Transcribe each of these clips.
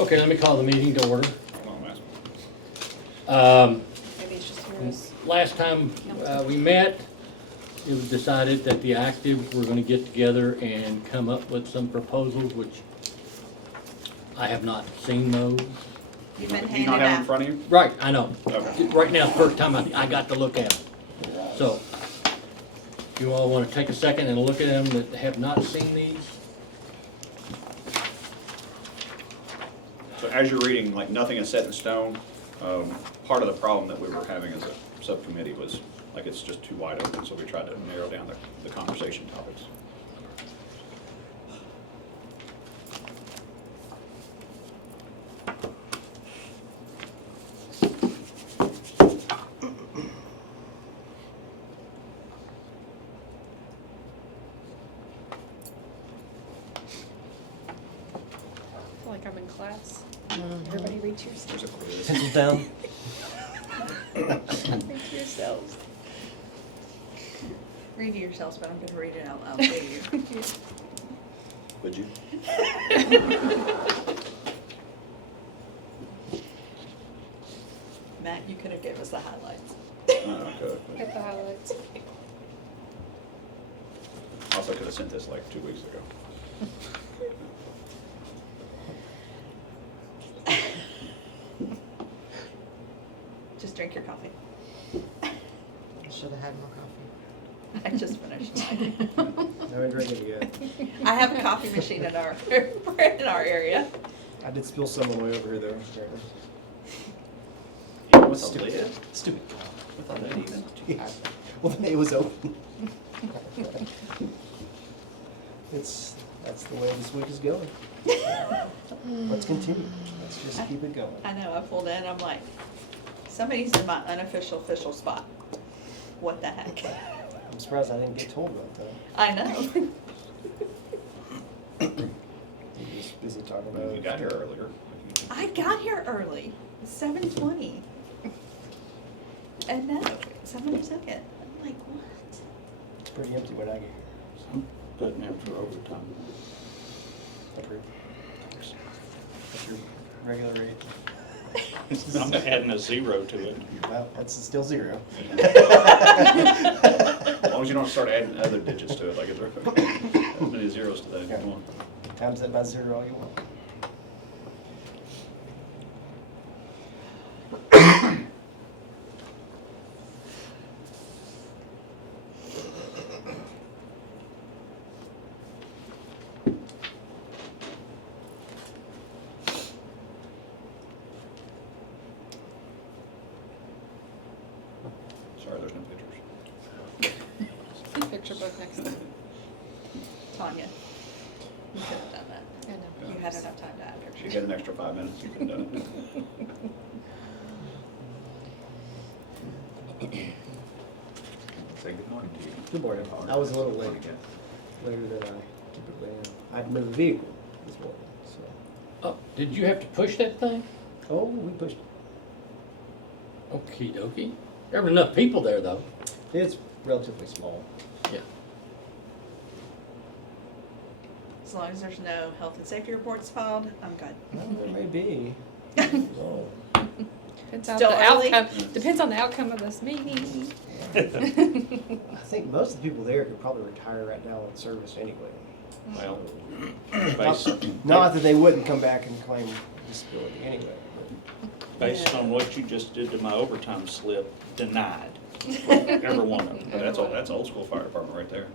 Okay, let me call the meeting to order. Hold on, Matt. Maybe it's just yours. Last time we met, it was decided that the active were gonna get together and come up with some proposals, which I have not seen those. You've been Do you handed not have them in out. front of you? Right, I know. Okay. Right now, it's the first time I got to look at them. So, you all wanna take a second and look at them that have not seen these? So as you're reading, like, nothing is set in stone. Part of the problem that we were having as a subcommittee was, like, it's just too wide open, so we tried to narrow down the conversation topics. I feel like I'm in class. Everybody read to There's yourselves. a quiz. Pencils down. Read to yourselves. Read to yourselves, but I'm gonna read it out loud to you. Would you? Matt, you could have given us the highlights. Okay. Get the highlights. Also could have sent this like 2 weeks ago. Just drink your coffee. Should have had more coffee. I just finished mine. I haven't drank it yet. I have a coffee machine in our, in our area. I did spill some on the way over here though. Even with a Stupid. lid? Stupid. With a lid even? Well, it was open. That's the way this week is going. Let's continue. Let's just keep it going. I know, I pulled in, I'm like, somebody's in my unofficial official spot. What the heck? I'm surprised I didn't get told about that. I know. You're just busy talking about it. You got here earlier. I got here early, 7:20. And no, somebody took it. I'm like, what? It's pretty empty when I get here. Putting in for overtime. Approved. That's your regular rate. I'm adding a 0 to it. Well, that's still 0. As long as you don't start adding other digits to it, like it's as many zeros today. Yeah. Come on. Times that by 0 all you want. Sorry, there's no pictures. Picture book next time. Tanya, you could have done that. I know. You had enough time to add If you pictures. get an extra 5 minutes, you could have done it. Say good morning to you. Good morning. I was a little late. Later than I typically am. I had another vehicle this morning, so. Oh, did you have to push that thing? Oh, we pushed. Okie dokie. There were enough people there, though. It's relatively small. Yeah. As long as there's no health and safety reports filed, I'm good. Well, there may be. Oh. Depends on Still the early? outcome. Depends on the outcome of this meeting. I think most of the people there could probably retire right now in service anyway. Well, Not, based, not that they wouldn't come back and claim disability anyway. based on what you just did to my overtime slip, denied. Every one of them. But that's old school fire department right there.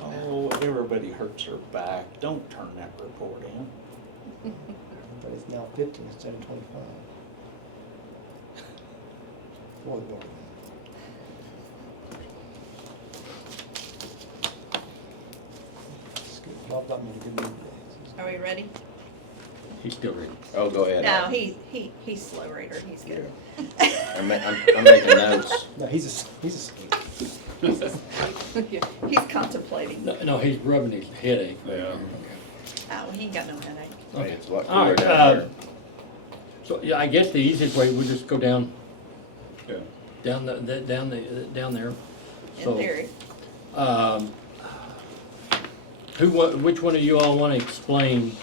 Oh, everybody hurts their back. Don't turn that report in. But it's now 50 instead of 25. Boy, boy. It's good. Bob got me in a good mood today. Are we ready? He's still reading. Oh, go ahead. No, he's slow reader, he's good. I'm making notes. No, he's asleep. He's contemplating. No, he's rubbing his headache. Yeah. Oh, he ain't got no headache. Okay. It's a lot All cooler right, down here. So, yeah, I guess the easiest way, we'll just go down Yeah. down there. In So, theory. Which one of you all want to explain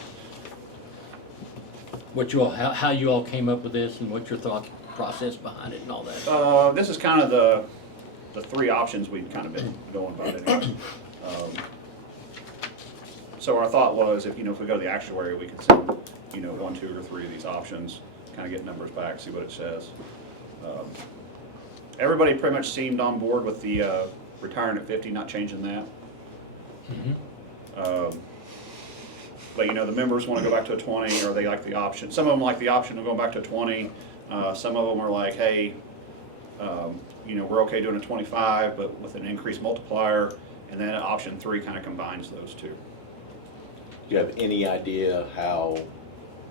what you all, how you all came up with this and what your thought process behind it and all that? This is kind of the three options we've kind of been going about anyway. So our thought was, if we go to the actuary, we could send, 1, 2, or 3 of these options, kind of get numbers back, see what it says. Everybody pretty much seemed on board with the retiring at 50, not changing that. But the members want to go back to a 20, or they like the option. Some of them like the option of going back to a 20. Some of them are like, hey, we're okay doing a 25, but with an increased multiplier. And then option 3 kind of combines those two. Do you have any idea how,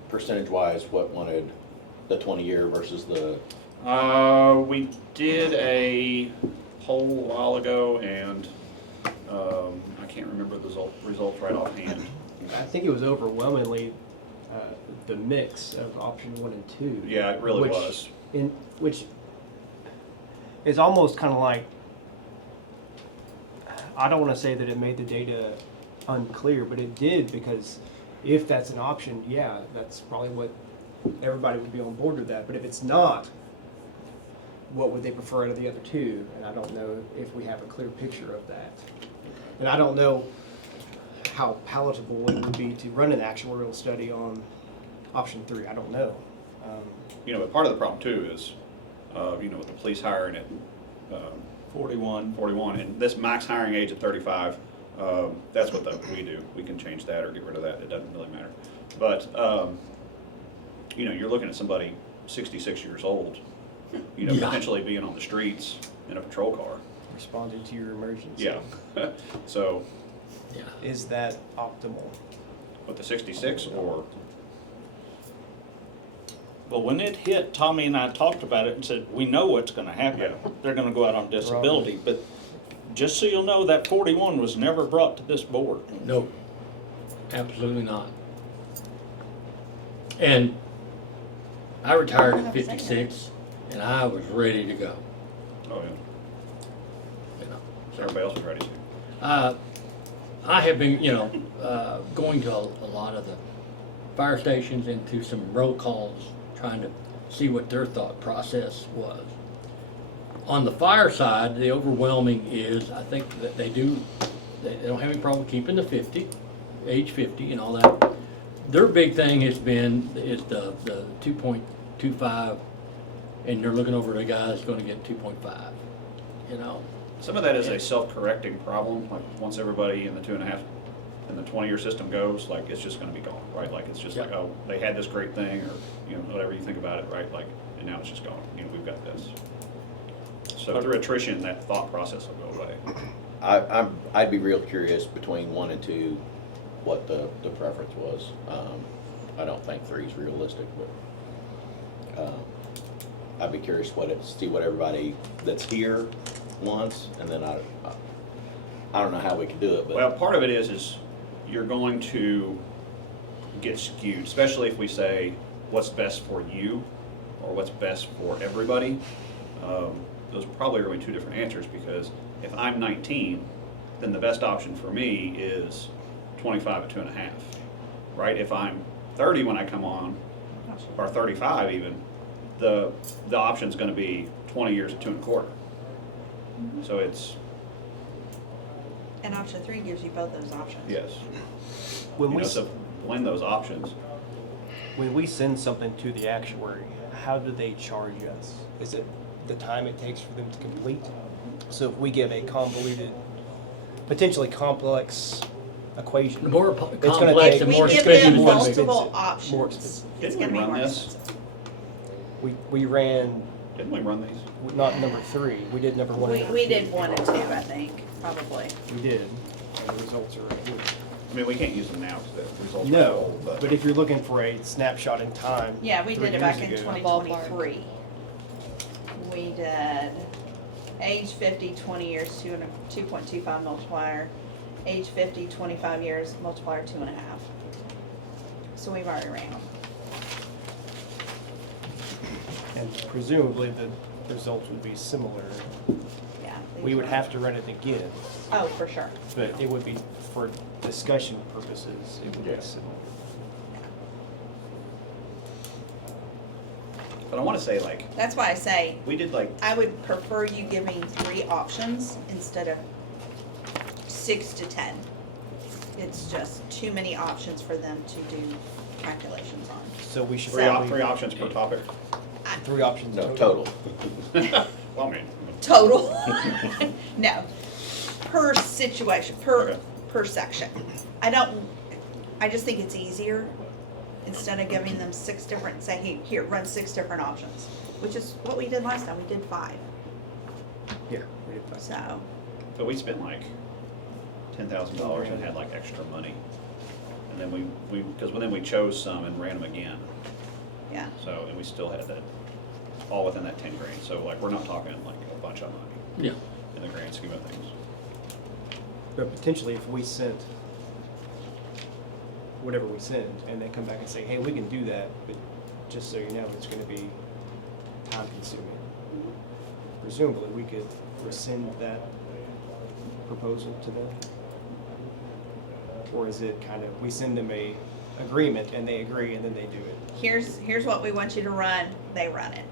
percentage-wise, what wanted the 20-year versus the, We did a poll a while ago, and I can't remember the results right offhand. I think it was overwhelmingly the mix of option 1 and 2. Yeah, it really was. Which is almost kind of like, I don't want to say that it made the data unclear, but it did, because if that's an option, yeah, that's probably what everybody would be on board with that. But if it's not, what would they prefer out of the other two? And I don't know if we have a clear picture of that. And I don't know how palatable it would be to run an actuarial study on option 3. I don't know. But part of the problem too is, with the police hiring at 41. 41, and this max hiring age at 35, that's what we do. We can change that or get rid of that. It doesn't really matter. But, you're looking at somebody 66 years old, Yeah. potentially being on the streets in a patrol car. Responding to your emergency. Yeah. So, Yeah. Is that optimal? with the 66 or, Well, when it hit, Tommy and I talked about it and said, we know what's gonna happen. Yeah. They're gonna go out on disability, but just so you'll know, that 41 was never brought to this board. No, absolutely not. And I retired at 56, and I was ready to go. oh yeah, You know. so everybody else was ready to. I have been, going to a lot of the fire stations and to some roll calls, trying to see what their thought process was. On the fire side, the overwhelming is, I think that they don't have any problem keeping the 50, age 50 and all that. Their big thing is the 2.25, and they're looking over the guy that's gonna get 2.5, Some of that is a self-correcting problem, like once everybody in the 2.5 and the 20-year system goes, like it's just gonna be gone, right? Like it's just like, oh, they had this great thing, or, whatever you think about it, right? Like, and now it's just gone, we've got this. So through attrition, that thought process will go away. I'd be real curious between 1 and 2, what the preference was. I don't think 3 is realistic, but I'd be curious see what everybody that's here wants, and then I don't know how we can do it, but. Well, part of it is you're going to get skewed, especially if we say what's best for you or what's best for everybody. Those probably are going to be 2 different answers, because if I'm 19, then the best option for me is 25 at 2.5, right? If I'm 30 when I come on, or 35 even, the option's going to be 20 years at 2.25. So it's, And option 3 gives you both those options. yes. When we So blend those options. When we send something to the actuary, how do they charge us? Is it the time it takes for them to complete? So if we give a convoluted, potentially complex equation, The more gonna complex, take- the We more give expensive them it's gonna be. multiple More options. expensive. It's Didn't gonna we be run more this? expensive. we ran, Didn't we run these? not number 3, we did number 1 and number We 2. did 1 and 2, I think, probably. We did, and the results are right here. I mean, we can't use them now because the results are No, old, but if you're looking for a snapshot in time. Yeah, we 3 did it back in years ago, 2023. We did age 50, 20 years, 2.25 multiplier. Age 50, 25 years, multiplier 2.5. So we've already ran them. And presumably the results would be similar. Yeah. We would have to run it again, Oh, for sure. but it would be, for discussion purposes, it would be Yeah. similar. But I wanna say like, That's why I say, we did like, I would prefer you giving 3 options instead of 6 to 10. It's just too many options for them to do calculations on. So we should three probably. options per topic. 3 options. No, total. Well, I mean, Total. No, per situation, Okay. per section. I just think it's easier instead of giving them 6 different, say, hey, here, run 6 different options, which is what we did last time, we did 5, Yeah, we did 5. so. but we spent like $10,000 and had like extra money. And then because then we chose some and ran them again. Yeah, So, and we still had that, all within that 10 grand. So like, we're not talking like a bunch of money Yeah. in the grand scheme of things. But potentially, if we sent whatever we send, and they come back and say, hey, we can do that, but just so you know, it's gonna be time consuming. Presumably, we could rescind that proposal to them? Or is it kind of, we send them a agreement and they agree and then they do it? here's what we want you to run, they run it.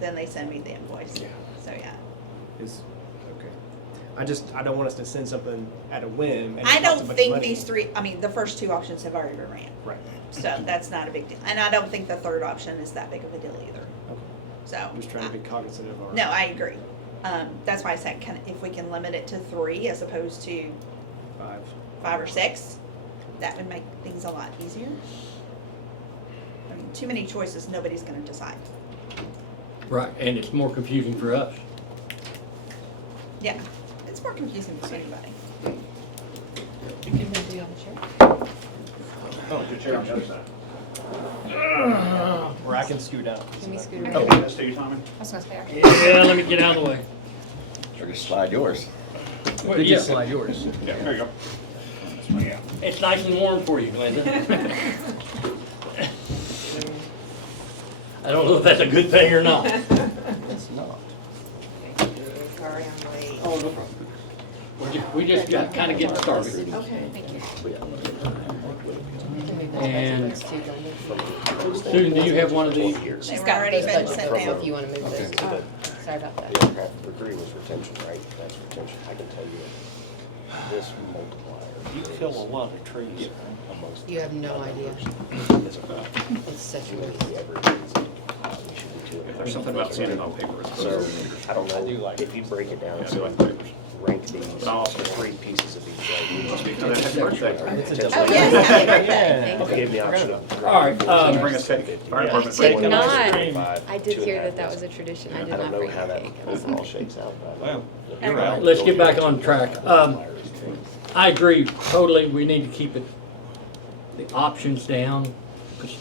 Then they send me the invoice. Yeah. So, yeah. Is, okay. I don't want us to send something at a whim and I it costs a don't bunch of think money. these 3, I mean, the first 2 options have already been ran. Right. So that's not a big deal. And I don't think the 3rd option is that big of a deal either. Okay. So. I'm just trying to be cognizant of our. No, I agree. That's why I said, if we can limit it to 3 as opposed to 5 or 6, that would make things a lot easier. I mean, too many choices, nobody's gonna decide. Right, and it's more confusing for us. Yeah, it's more confusing for anybody. Oh, good chair on the other side. Where I can scoot out. Can we scoot Oh, around? that's to you, Tommy? I was gonna say, Yeah, let me get out of the way. Or just slide yours. Well, Could yeah, just slide yours. Yeah, there you go. it's nice and warm for you, Glenda. I don't know if that's a good thing or not. It's not. Sorry, I'm late. Oh, no problem. We just got kind of getting started. okay, thank you. And Susan, do you have one of these? She's already been sent If down. you wanna move those to the, sorry about that. The aircraft degree was retention, right? That's retention. I can tell you this multiplier. You kill a lot of trees. Amongst You have no idea. is about It's such a waste. the average. We should be If doing there's something about seeing it on paper, it's So, better. I don't know, if you break it down, Yeah, I so do like papers. rank these, But I'll also- 3 pieces of each, right? Must be because happy birthday. Oh, yes, happy birthday. Okay. Give me the option of. All right, Bring us cake. Fire department. did bring us not. cake. I did hear that that was a tradition. I did I not don't know bring how a that cake. overall shakes out, but I know. Well, You're right. Let's get back on track. I agree totally, we need to keep the options down. 'Cause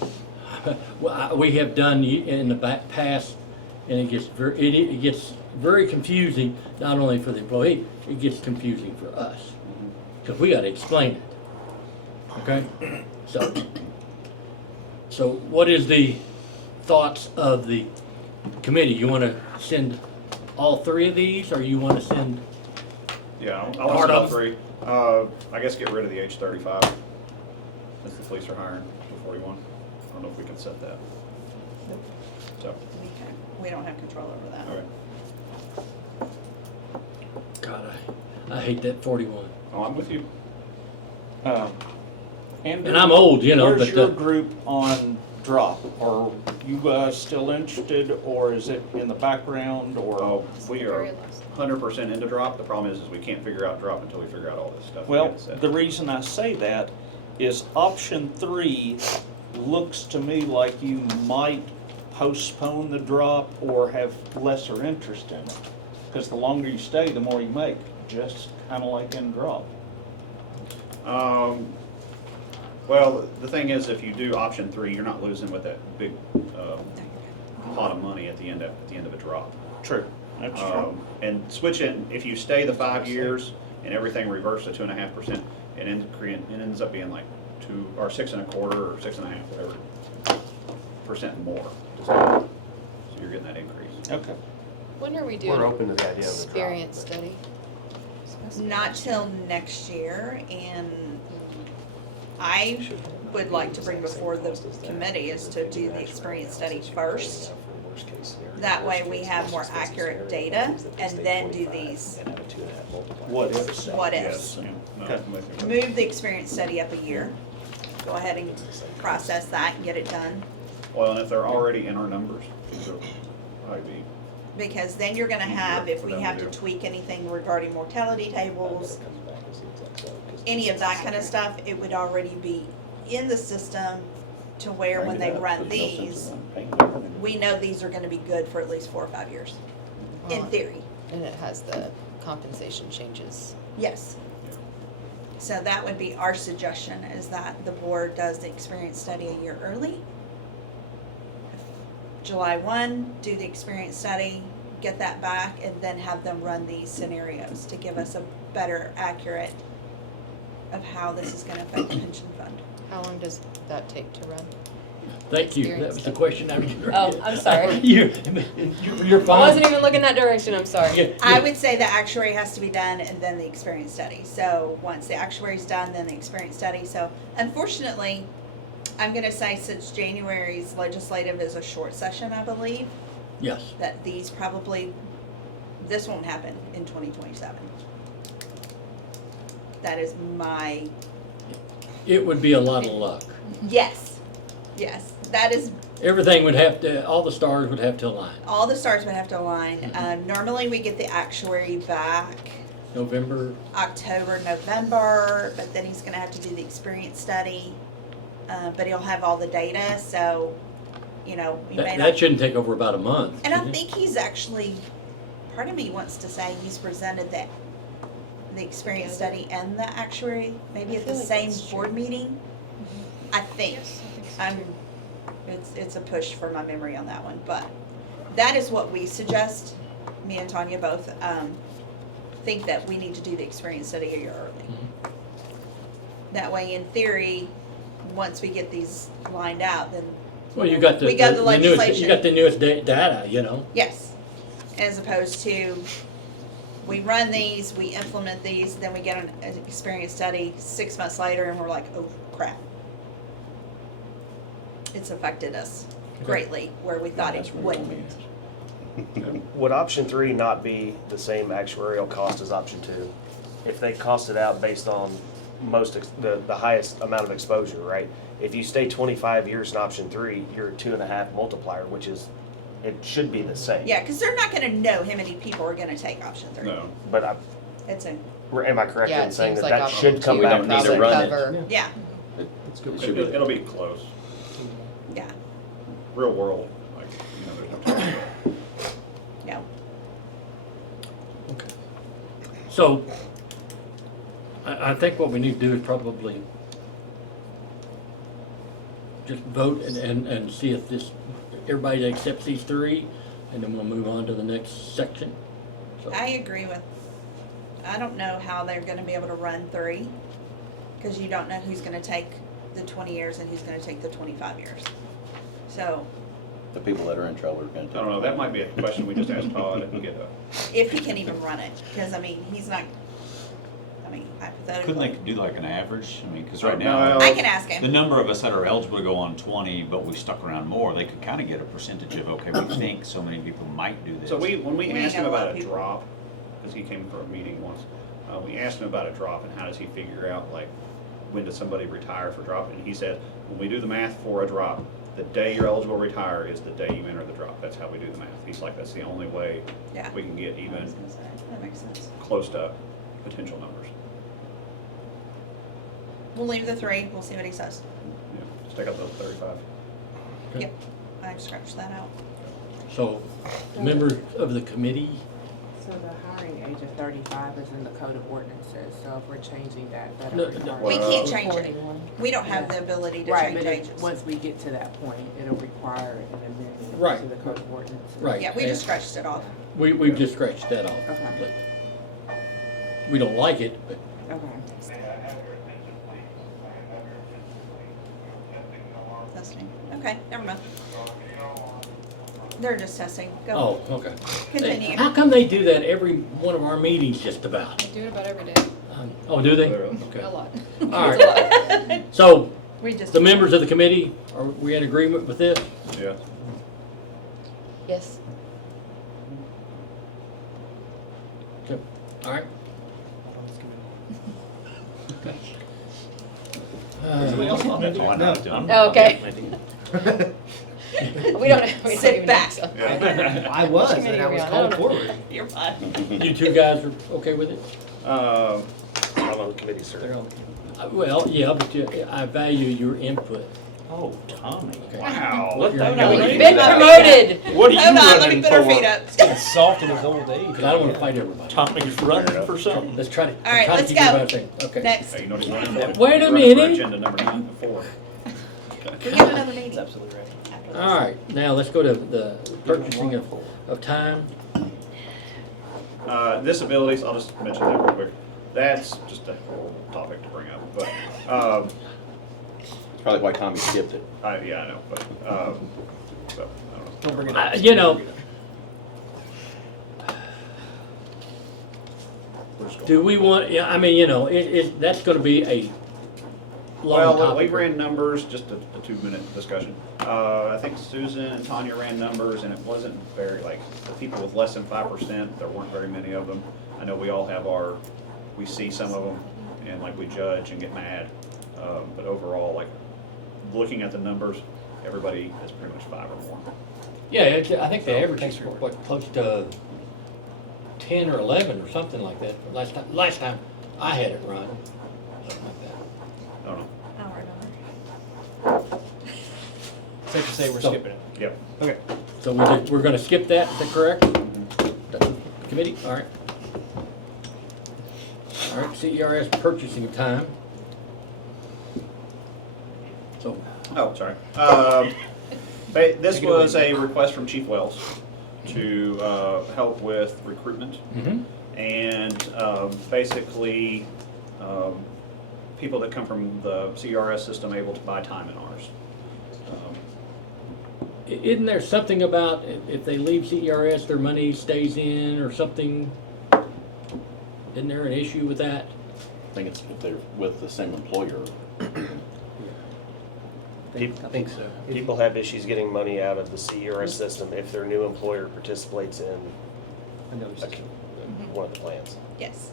we have done in the past, and it gets very confusing, not only for the employee, it gets confusing for us. Because we gotta explain it. Okay? So what is the thoughts of the committee? You wanna send all 3 of these, or you wanna send? Yeah, I'll Part list all of- 3. I guess get rid of the age 35, since the police are hiring to 41. I don't know if we can set that. So, We don't have control over that. all right. God, I hate that 41. Oh, I'm with you. And I'm old, you know, Where's but your the- group on drop? Are you still interested, or is it in the background, or? Oh, we are Very last. 100% into drop. The problem is we can't figure out drop until we figure out all this stuff. we Well, haven't said. the reason I say that is option 3 looks to me like you might postpone the drop or have lesser interest in it. Because the longer you stay, the more you make, just kind of like in drop. Well, the thing is, if you do option 3, you're not losing with that big pot of money at the end of a drop. True, that's true. And switching, if you stay the 5 years and everything reverts to 2.5%, it ends up being like 2 or 6.25 or 6.5, whatever % more. So you're getting that increase. Okay. When are we doing? We're open to the idea of the drop. Experience study. Not till next year, and I would like to bring before the committee is to do the experience study first worst case scenario. That way Worst we case, have most more expensive accurate scenario data is that they and stay then do 25 these and have a 2.5 multiplier. What That's ifs. the what Yes, ifs. yeah, no, Okay. I'm with you. Move the experience study up a year. Go ahead and process that and get it done. Well, and if they're already in our numbers, it'll probably be, Because then you're gonna have, if For we them to have to do. tweak anything regarding mortality tables, any of that kind of stuff, it would already be in the system to where when they run these, we know these are gonna be good for at least 4 or 5 years, in Well, theory, And it has the compensation changes. yes. So that would be our suggestion, is that the board does the experience study a year early. July 1, do the experience study, get that back, and then have them run these scenarios to give us a better, accurate of how this is gonna affect the pension fund. How long does that take to run? Thank you, that was the question I was gonna Oh, get. I'm sorry. You're I fine. wasn't even looking that direction, I'm sorry. Yeah, I yeah. would say the actuary has to be done and then the experience study. So once the actuary's done, then the experience study. So unfortunately, I'm gonna say since January's legislative is a short session, I believe, Yes, that these probably, this won't happen in 2027. That is my, it would be a lot of luck. yes, that is, Everything would have to, all the stars would have to align. all the stars would have to align. Normally we get the actuary back November, October, November, but then he's gonna have to do the experience study. But he'll have all the data, so, you know, we may that not. shouldn't take over about a month. And I should it? think he's actually, part of me wants to say he's presented the experience study and the actuary, maybe I at the feel like same that's true. board meeting. I think, Yes, I think so, too. it's a push for my memory on that one, but that is what we suggest. Me and Tanya both, think that we need to do the experience study a year early. Mhm. That way, in theory, once we get these lined out, then. Well, you got the, We got the newest, legislation. you got the newest data, you know? Yes, as opposed to, we run these, we implement these, then we get an experience study 6 months later and we're like, oh crap. It's affected us greatly where we thought it That's where it wouldn't. Would option 3 not be the same actuarial cost as option 2? If they cost it out based on the highest amount of exposure, right? If you stay 25 years in option 3, you're a 2.5 multiplier, which is, it should be the same. Yeah, because they're not gonna know how many people are gonna take option 3. no. But It's a, am I correct Yeah, in it saying seems that like that option should come we back? don't need to Probably run it. cover. yeah, It should be. It'll be close. yeah, Real world, like, you know, there's no time. no. Okay. So, I think what we need to do is probably just vote and see if everybody accepts these 3, and then we'll move on to the next section. So, I agree with, I don't know how they're gonna be able to run 3, because you don't know who's gonna take the 20 years and who's gonna take the 25 years. So, The people that are in trouble are gonna I take. don't know, that might be a question we just asked Todd and get a, if he can even run it, because I mean, he's not, I mean, Couldn't they hypothetically. do like an average? I mean, because right No, now, I can ask the him, number of us that are eligible to go on 20, but we stuck around more, they could kind of get a percentage of, okay, we think so many people might do this. so when we We asked him know a lot about of a people. drop, because he came for a meeting once, we asked him about a drop and how does he figure out, like, when does somebody retire for dropping? And he said, when we do the math for a drop, the day you're eligible to retire is the day you enter the drop. That's how we do the math. He's like, that's the only way yeah. we can get I even was gonna say, that makes sense. close to potential numbers. We'll leave the 3, we'll see what he says. Yeah, just take out those 35. Okay. Yep, I scratched that out. So, members of the committee, So the hiring age of 35 is in the code of ordinances, so if we're changing that, that'll No, require. We can't change it. reporting one. We don't have Yeah. the ability to Right, change but ages. once we get to that point, it'll require an amendment Right. to the code of ordinances. right. Yeah, we just scratched it off. We've just scratched that off. Okay. completely. We don't like it, but Okay. Testing. Okay, never mind. They're just testing. Go. oh, okay. Continue. How come they do that every one of our meetings just about? I do it about every day, Oh, do they? They're- Okay. a lot. All right. So, We just. the members of the committee, are we in agreement with this? Yeah. Yes. So, all right. Somebody else on that? Why not? Done. Oh, okay. I We don't Sit even back. think so. Yeah. was, Which committee and I are we was on? I called don't know. forward. You're fine. You two guys are okay with it? Uh, I'm on the committee, They're sir. on. Well, yeah, but I value your input. Oh, Tommy. Okay. Wow. What the Hold hell on. are you Been doing? promoted. What are you Hold on, let me running put our feet for? up. It's soft in his old age. Because I don't want to fight everybody. Tommy's running for something. Let's try to. All right, try to let's keep you go. about the same. Okay. Next. Hey, you know what he's running for? Wait a He's running for minute. Agenda number 9 before. We have another meeting. Absolutely right. after this. All right, now let's go to the purchasing of time. Disabilities, I'll just mention that real quick. That's just a whole topic to bring up, but, It's probably why Tommy skipped it. yeah, I know, but, so, I don't know. Don't bring it up. You know, We're just going do on. we want, yeah, I mean, you know, that's gonna be a long Well, we topic. ran numbers, just a 2-minute discussion. I think Susan and Tanya ran numbers, and it wasn't very, like, the people with less than 5%, there weren't very many of them. I know we all have we see some of them, and like we judge and get mad. But overall, like, looking at the numbers, everybody is pretty much 5 or more. Yeah, I think the average is, what, close to 10 or 11 or something like that. Last time I had it run, something like that. I don't know. I don't remember. Safe to say we're So- skipping it. Yep. Okay. So we're gonna skip that, is that correct? The committee, all right. All right, CERS purchasing time. So, Oh, sorry. This was a request from Chief Wells to help with recruitment. And basically, people that come from the CRS system able to buy time in ours. isn't there something about if they leave CERS, their money stays in or something? Isn't there an issue with that? I think it's if they're with the same employer. I think so. People have issues getting money out of the CERS system if their new employer participates in Another system. one of the plans. Yes.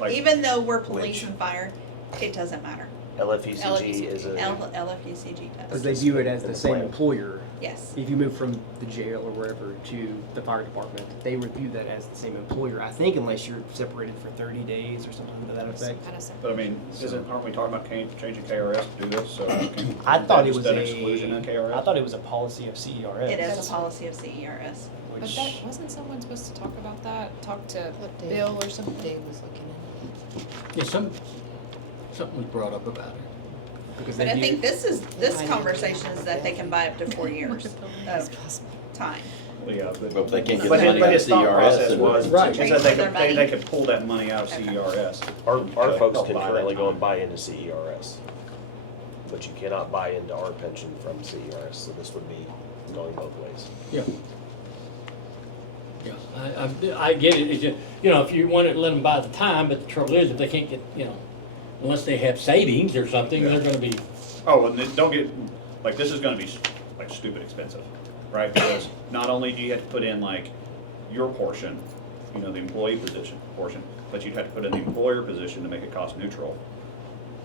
Like, Even though we're police Which? and fire, it doesn't matter. LFUCG is a, LFUCG Because does. they view it as the In the same plan. employer. Yes. If you move from the jail or wherever to the fire department, they review that as the same employer. I think unless you're separated for 30 days or something to that effect. Kind of simple. but I mean, aren't we talking about changing KRS to do this? So I thought it just was an exclusion in KRS? I thought it was a policy of CERS. It is a policy of CERS. But Which, that, wasn't someone supposed to talk about that? Talk to What Dave- Bill or something? Dave was looking in. Yeah, something was brought up about it. because But they I view- think this conversation is that they can buy up to 4 years It's of possible. time. Well, yeah, But if they can't get But the money out of his thought CRS, process then was, Right. is that they could pull that money out of Okay. CERS. our to folks help can buy that currently go time. and buy into CERS. But you cannot buy into our pension from CERS, so this would be going both ways. Yeah. Yeah, I get it, it's just, you know, if you want to let them buy the time, but the trouble is, if they can't get, you know, unless they have savings or something, they're gonna be, Oh, and then don't get, like, this is gonna be like stupid expensive, right? Because not only do you have to put in like your portion, you know, the employee position portion, but you'd have to put in the employer position to make it cost neutral,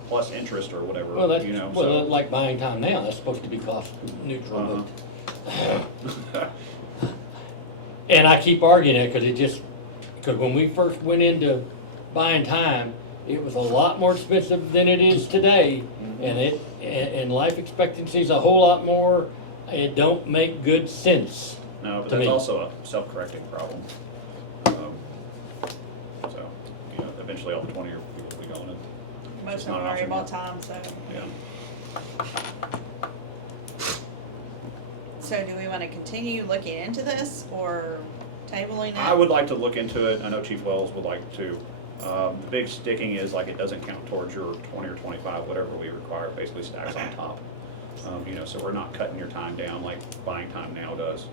plus interest or whatever, well, that's, you know, well, so. like buying time now, that's supposed to be cost neutral, but. And I keep arguing it, cause it just, cause when we first went into buying time, it was a lot more expensive than it is today. And life expectancy is a whole lot more, it don't make good sense. No, but To that's me. also a self-correcting problem. So, you know, eventually all the 20-year people will be going in. Most It's of not them an are option able now. time, so. Yeah. So do we want to continue looking into this or tabling it? I would like to look into it. I know Chief Wells would like to. The big sticking is like it doesn't count towards your 20 or 25, whatever we require, basically stacks on top. You know, so we're not cutting your time down like buying time now does.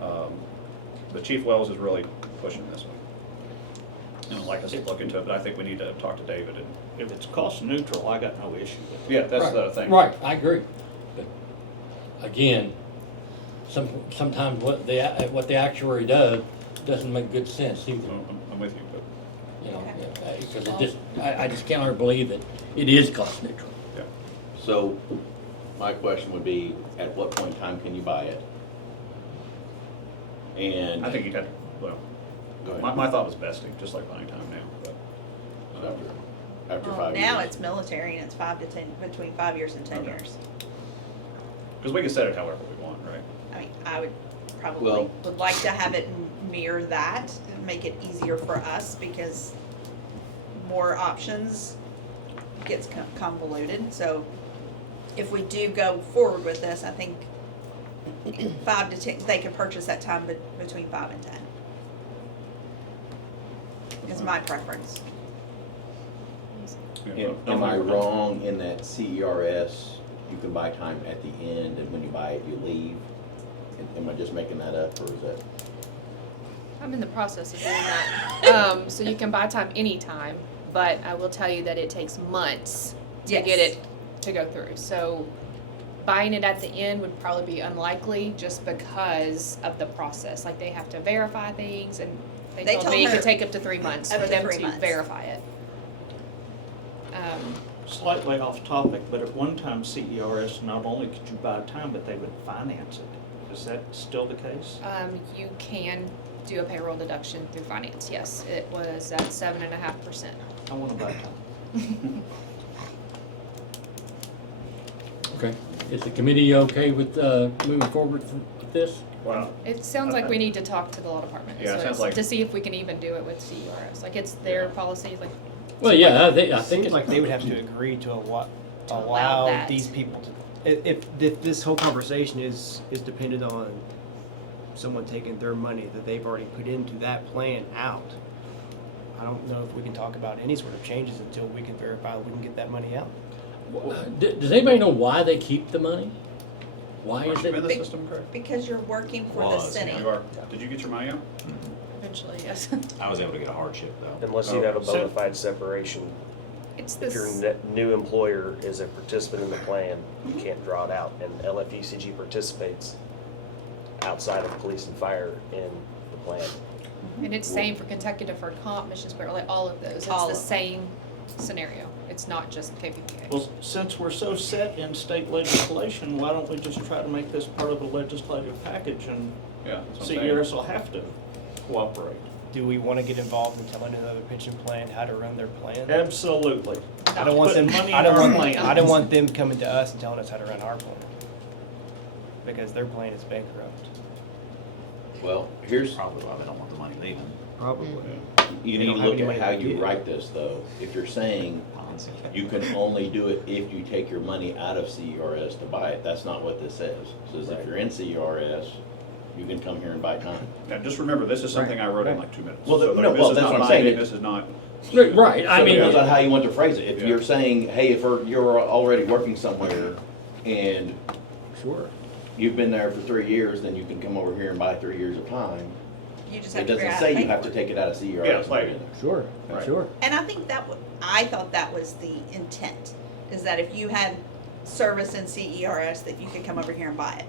But Chief Wells is really pushing this one. And I'd like us to look into it, but I think we need to talk to David and, If it's cost neutral, I got no issue with it. yeah, that's Right. the thing. Right, I agree. But again, sometimes what the actuary does doesn't make good sense either. I'm with you, but, You know, because I just can't hardly believe that it is cost neutral. yeah. So, my question would be, at what point in time can you buy it? And. I think you'd have, well, Go ahead. my thought was vesting, just like buying time now, but. After Well, 5 years. now it's military and it's 5 to 10, between 5 years and 10 Okay. years. Because we can set it however we want, right? I mean, I would probably, Well- would like to have it mirror that, and make it easier for us, because more options gets convoluted, so if we do go forward with this, I think 5 to 10, they could purchase that time between 5 and 10. Is my preference. Yeah, Am don't I think we're- wrong in that CERS, you can buy time at the end, and when you buy it, you leave? Am I just making that up, or is that? I'm in the process of doing that. So you can buy time anytime, but I will tell you that it takes months to Yes. get it to go through. So buying it at the end would probably be unlikely just because of the process. Like they have to verify things, and they told told me it her could take up to 3 months up for to them 3 to months. verify it. Slightly off topic, but at one time CERS, not only could you buy time, but they would finance it. Is that still the case? You can do a payroll deduction through finance, yes. It was at 7.5%. I wanna buy time. Okay, is the committee okay with moving forward with this? Wow. It sounds like we need to talk to the law department. Yeah, it so sounds like- to see if we can even do it with CERS. Like it's their Yeah. policy, like Well, yeah, I think It seems it's like they would have to agree to allow allow that. these people to, if this whole conversation is dependent on someone taking their money that they've already put into that plan out, I don't know if we can talk about any sort of changes until we can verify we can get that money out. Does anybody know why they keep the money? Why Aren't is you in it? the Big- system, Craig? Because you're working for the Was, city. You are. Did you get your money out? eventually, yes. I was able to get a hardship though. Unless you have a So- bona fide separation. It's If your this, new employer is a participant in the plan, you can't draw it out. And LFECG participates outside of police and fire in the plan. and it's same for Kentucky Deferred Comp, Mission Square, like all of those. It's All the of them. same scenario. It's not just KPPA. Well, since we're so set in state legislation, why don't we just try to make this part of a legislative package and Yeah. that's what I'm saying. CERS will have to cooperate? Do we want to get involved in telling another pension plan how to run their plan? Absolutely. I don't want them, Putting money I in don't our want, plan. I don't want them coming to us and telling us how to run our plan. Because their plan is bankrupt. Well, here's, Probably why they don't want the money leaving. Probably. you They need don't to have look any at money how to you give. write this, though. If you're saying Ponzi. you can only do it if you take your money out of CERS to buy it, that's not what this says. It says if you're in CERS, you can come here and buy time. Now, just remember, this is something I wrote in like 2 minutes. Well, So, no, this well, is that's not what I'm saying. binding, This is not. Right, I So it mean, depends on how you want to phrase it. If Yeah. you're saying, hey, if you're already working somewhere and Sure. you've been there for 3 years, then you can come over here and buy 3 years of time. You just It have to figure doesn't out say how you have to to pay take it out of CERS. Yeah, and put like- it in there. Sure, Right. sure. for it. And I think I thought that was the intent, is that if you had service in CERS, that you could come over here and buy it.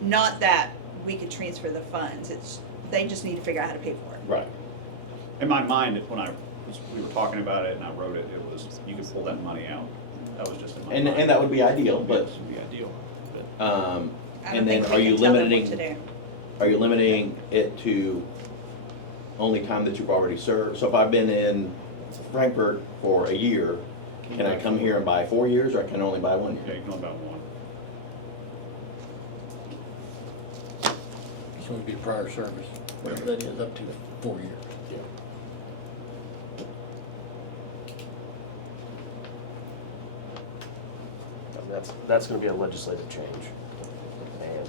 Not that we could transfer the funds, they just need to figure out how to pay for it. Right. In my mind, when we were talking about it and I wrote it, it was, you could pull that money out. That was just in my mind. And that would be ideal, but, This would be ideal. I don't and then think are we you can tell them what to limiting, do. are you limiting it to only time that you've already served? So if I've been in Frankfurt for a year, can I come here and buy 4 years, or I can only buy 1 Yeah, year? you can only buy one. it's going to be prior service, whatever that is, up to 4 years. Yeah. That's gonna be a legislative change. And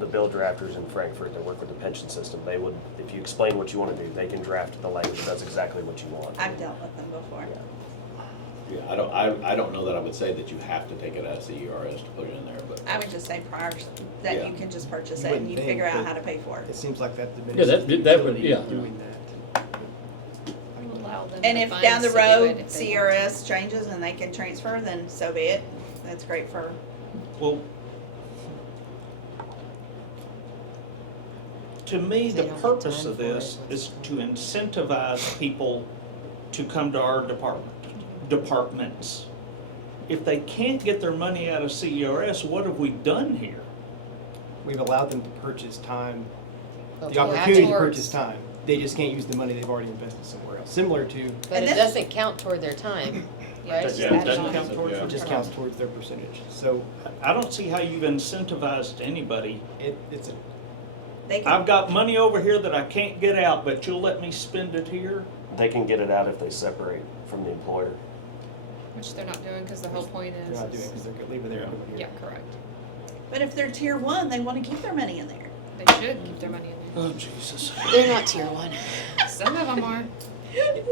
the bill drafters in Frankfurt that work with the pension system, they would, if you explain what you wanna do, they can draft the language that's exactly what you want. I've dealt with them before. Yeah, I don't know that I would say that you have to take it out of CERS to put it in there, but. I would just say prior, that Yeah. you can just purchase You it and wouldn't you think, figure out but how to pay for it. It seems like that's the Yeah, that would- utility yeah. doing that. Allow them And the if down the funds to do it road if they want to. CRS changes and they can transfer, then so be it. That's great for, Well, to me, They the don't have purpose time of for this it. is to incentivize people to come to our departments. If they can't get their money out of CERS, what have we done here? We've allowed them to purchase time, But the we have opportunity to to- purchase time. They just can't use the money they've already invested somewhere else. Similar to, But And it this- doesn't count toward their time, right? Does Yeah, that it doesn't count count, towards yeah. their it just time? counts towards their percentage. So I don't see how you've incentivized anybody. it's a, They can, I've got money over here that I can't get out, but you'll let me spend it here? They can get it out if they separate from the employer. Which they're not doing, because the whole point they're is. not doing it because they're leaving their equipment Yeah, here. correct. but if they're tier one, they wanna keep their money in there. They should keep their money in Oh, Jesus. They're not tier one. there. Some of them are.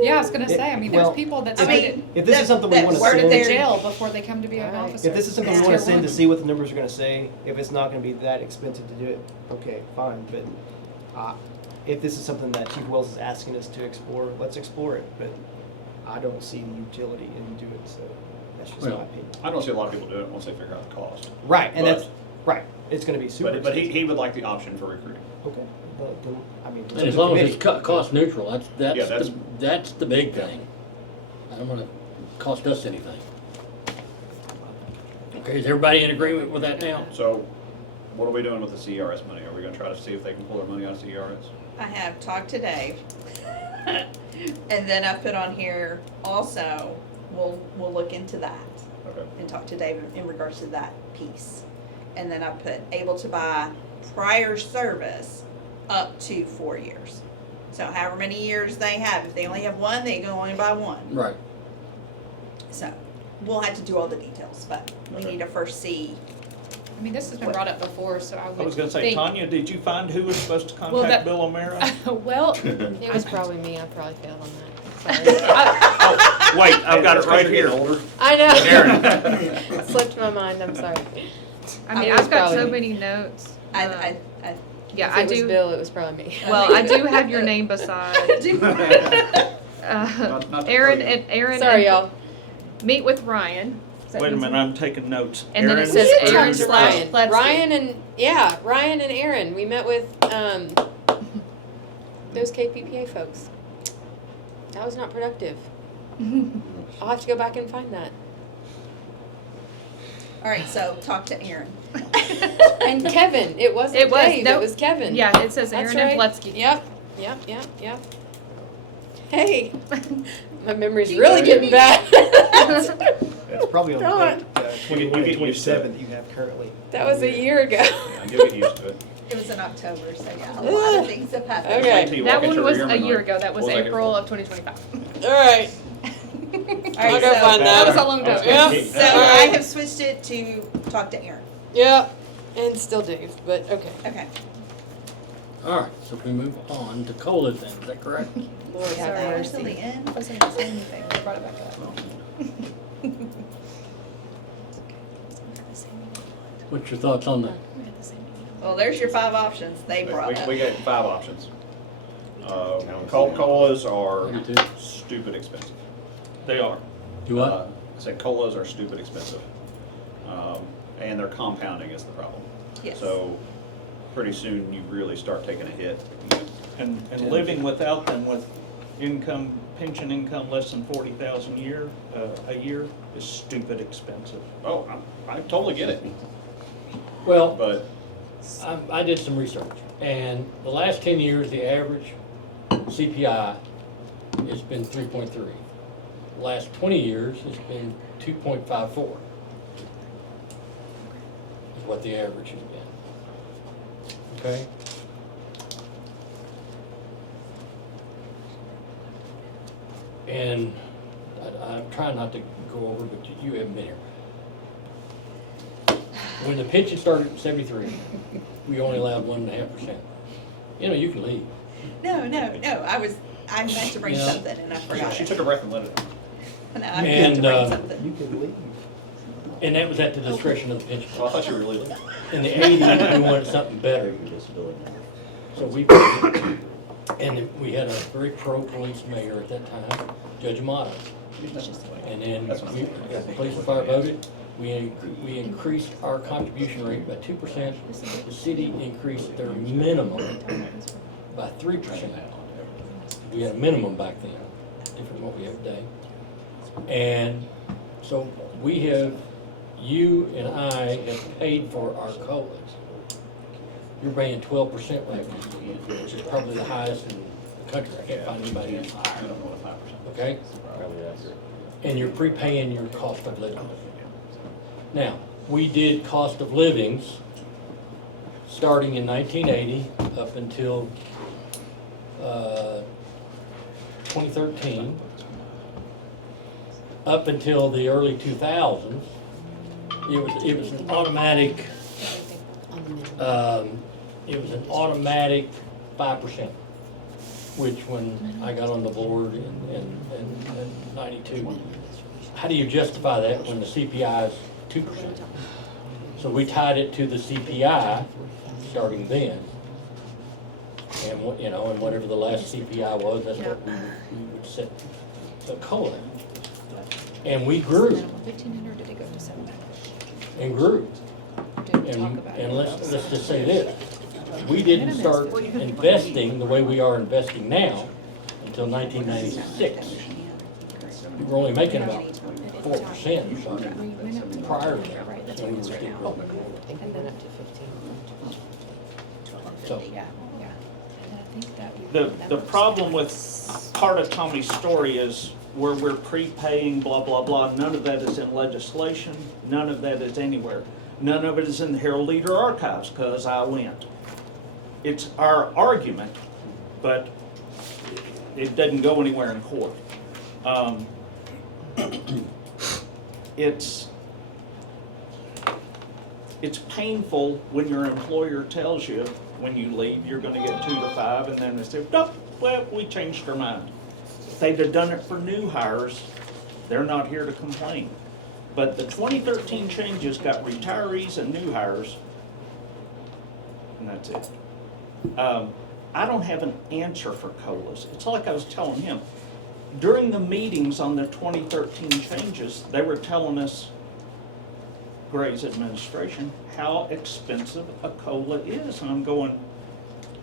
Yeah, I was gonna say, I mean, there's Well, people that I started mean, If this is something we that wanna work send- at the they're- jail before they come to be an Right. officer. If this is something we It's want tier to send to one. see what the numbers are going to say, if it's not going to be that expensive to do it, okay, fine. But if this is something that Chief Wells is asking us to explore, let's explore it. But I don't see the utility in doing so. That's just my Well, opinion. I don't see a lot of people do it once they figure out the cost. Right, and but- that's right. It's going to be super. But expensive. he would like the option for recruiting. Okay. Then, I mean, And as long as it's cost neutral, Yeah, that's the big thing. I don't wanna cost us anything. Okay, is everybody in agreement with that now? So what are we doing with the CRS money? Are we gonna try to see if they can pull their money out of CRS? I have talked to Dave. And then I put on here also, we'll look into that Okay. and talk to Dave in regards to that piece. And then I put able to buy prior service up to 4 years. So however many years they have, if they only have one, they can only buy one. Right. So we'll have to do all the details, but we Okay. need to first see. I mean, this has been brought up before, so I would I was gonna say, think- Tanya, did you find who was supposed to Well, contact that- Bill O'Mara? Well, It was probably me, I probably failed on that. Sorry. Oh, wait, I've got it right here. Older. I know. Aaron. Slipped my mind, I'm sorry. I mean, It was I've got so probably- many notes. I Yeah, If I it was do. Bill, it was probably me. Well, I do have your name beside, Not to Aaron throw you. and Aaron. Sorry, and y'all. Meet with Ryan. Is that Wait a easy? minute, I'm taking notes. And then it Aaron, says We should Aaron talk to slash Ryan. Pledski. Ryan and Aaron. We met with those KPPA folks. That was not productive. I'll have to go back and find that. all right, so talk to Aaron. And Kevin. It wasn't It was, Dave. nope. It was Kevin. Yeah, it says That's Aaron and right. Pledski. Yep. Hey, my memory's really getting bad. It's probably on God. date, You 21 get and used to it. 27 that you have currently. That was a year ago. Yeah, you'll get used to it. It was in October, so yeah, a lot of things have happened. Okay. Wait till you That walk into one was your a room year and ago. That was what that April for? of 2025. All right. All I'll right, go so, find That was that. a long time ago. Yeah. so I have switched it to talk to Aaron. Yeah. And still Dave, but okay. Okay. All right, so if we move on to COLAs then, is that correct? Lord have Sorry. That was till the mercy. end. I wasn't gonna say anything. I brought it back up. What's your thoughts on that? Well, there's your 5 options they brought up. We got 5 options. Colas are You too. stupid expensive. They are. Do what? I said colas are stupid expensive. And their compounding is the problem. Yes. So pretty soon you really start taking a hit. And living without them with pension income less than 40,000 a year is stupid expensive. Oh, I totally get it, Well, but I did some research, and the last 10 years, the average CPI has been 3.3. The last 20 years, it's been 2.54. Is what the average has been. Okay? And I'm trying not to go over, but you haven't been here. When the pension started at 73, we only allowed 1.5%. You know, you can leave. No, I meant to bring Yeah. something and I forgot she it. took a breath and let it out. No, I meant to bring And, something. You can leave. And that was at the discretion of the pension. So I thought you were really leaving. In the 80s, we wanted something better. So we, and we had a very pro-police mayor at that time, Judge Amato. And then That's what we got the police and fire voted, we increased our contribution rate by 2%. The city increased their minimum by 3%. We had a minimum back then, different than what we have today. And so we have, you and I have paid for our COLAs. You're paying 12% right now, which is probably the highest in the country. I can't find anybody else. Okay? And you're prepaying your cost of living. Now, we did cost of livings starting in 1980 up until 2013. Up until the early 2000s, it was an automatic. It was an automatic 5%, which when I got on the board in 92, how do you justify that when the CPI is 2%? So we tied it to the CPI starting then. And and whatever the last CPI was, that's what we would set the COLA. And we grew 1,500, did it go to 700? and grew. Didn't talk about it. And let's just say this, we didn't start investing the way we are investing now until 1996. We were only making about 4% or something prior to that. Right, that's when what we it is were right now. still And then up to 15. So, Yeah, yeah. And I think that The problem with part of Tommy's story is where we're prepaying, blah, blah, blah, none of that is in legislation, none of that is anywhere. None of it is in the Herald Leader archives, because I went. It's our argument, but it doesn't go anywhere in court. It's painful when your employer tells you when you leave you're gonna get 2 to 5, and then they say, nope, well, we changed our mind. If they'd have done it for new hires, they're not here to complain. But the 2013 changes got retirees and new hires, and that's it. I don't have an answer for COLAs. It's like I was telling him. During the meetings on the 2013 changes, they were telling us, Gray's administration, how expensive a COLA is. And I'm going,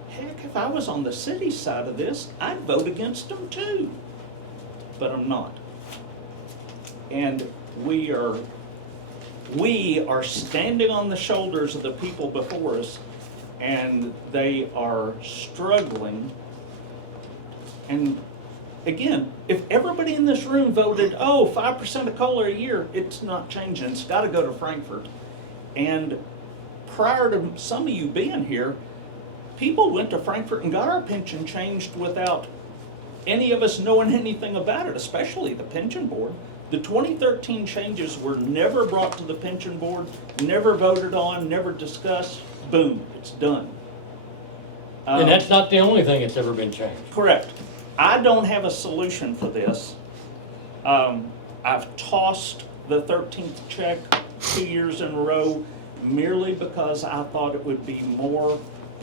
heck, if I was on the city side of this, I'd vote against them too. But I'm not. And we are standing on the shoulders of the people before us, and they are struggling. And again, if everybody in this room voted, 5% of COLA a year, it's not changing. It's got to go to Frankfurt. And prior to some of you being here, people went to Frankfurt and got our pension changed without any of us knowing anything about it, especially the pension board. The 2013 changes were never brought to the pension board, never voted on, never discussed. Boom, it's done. and that's not the only thing that's ever been changed. Correct. I don't have a solution for this. I've tossed the 13th check 2 years in a row merely because I thought it would be more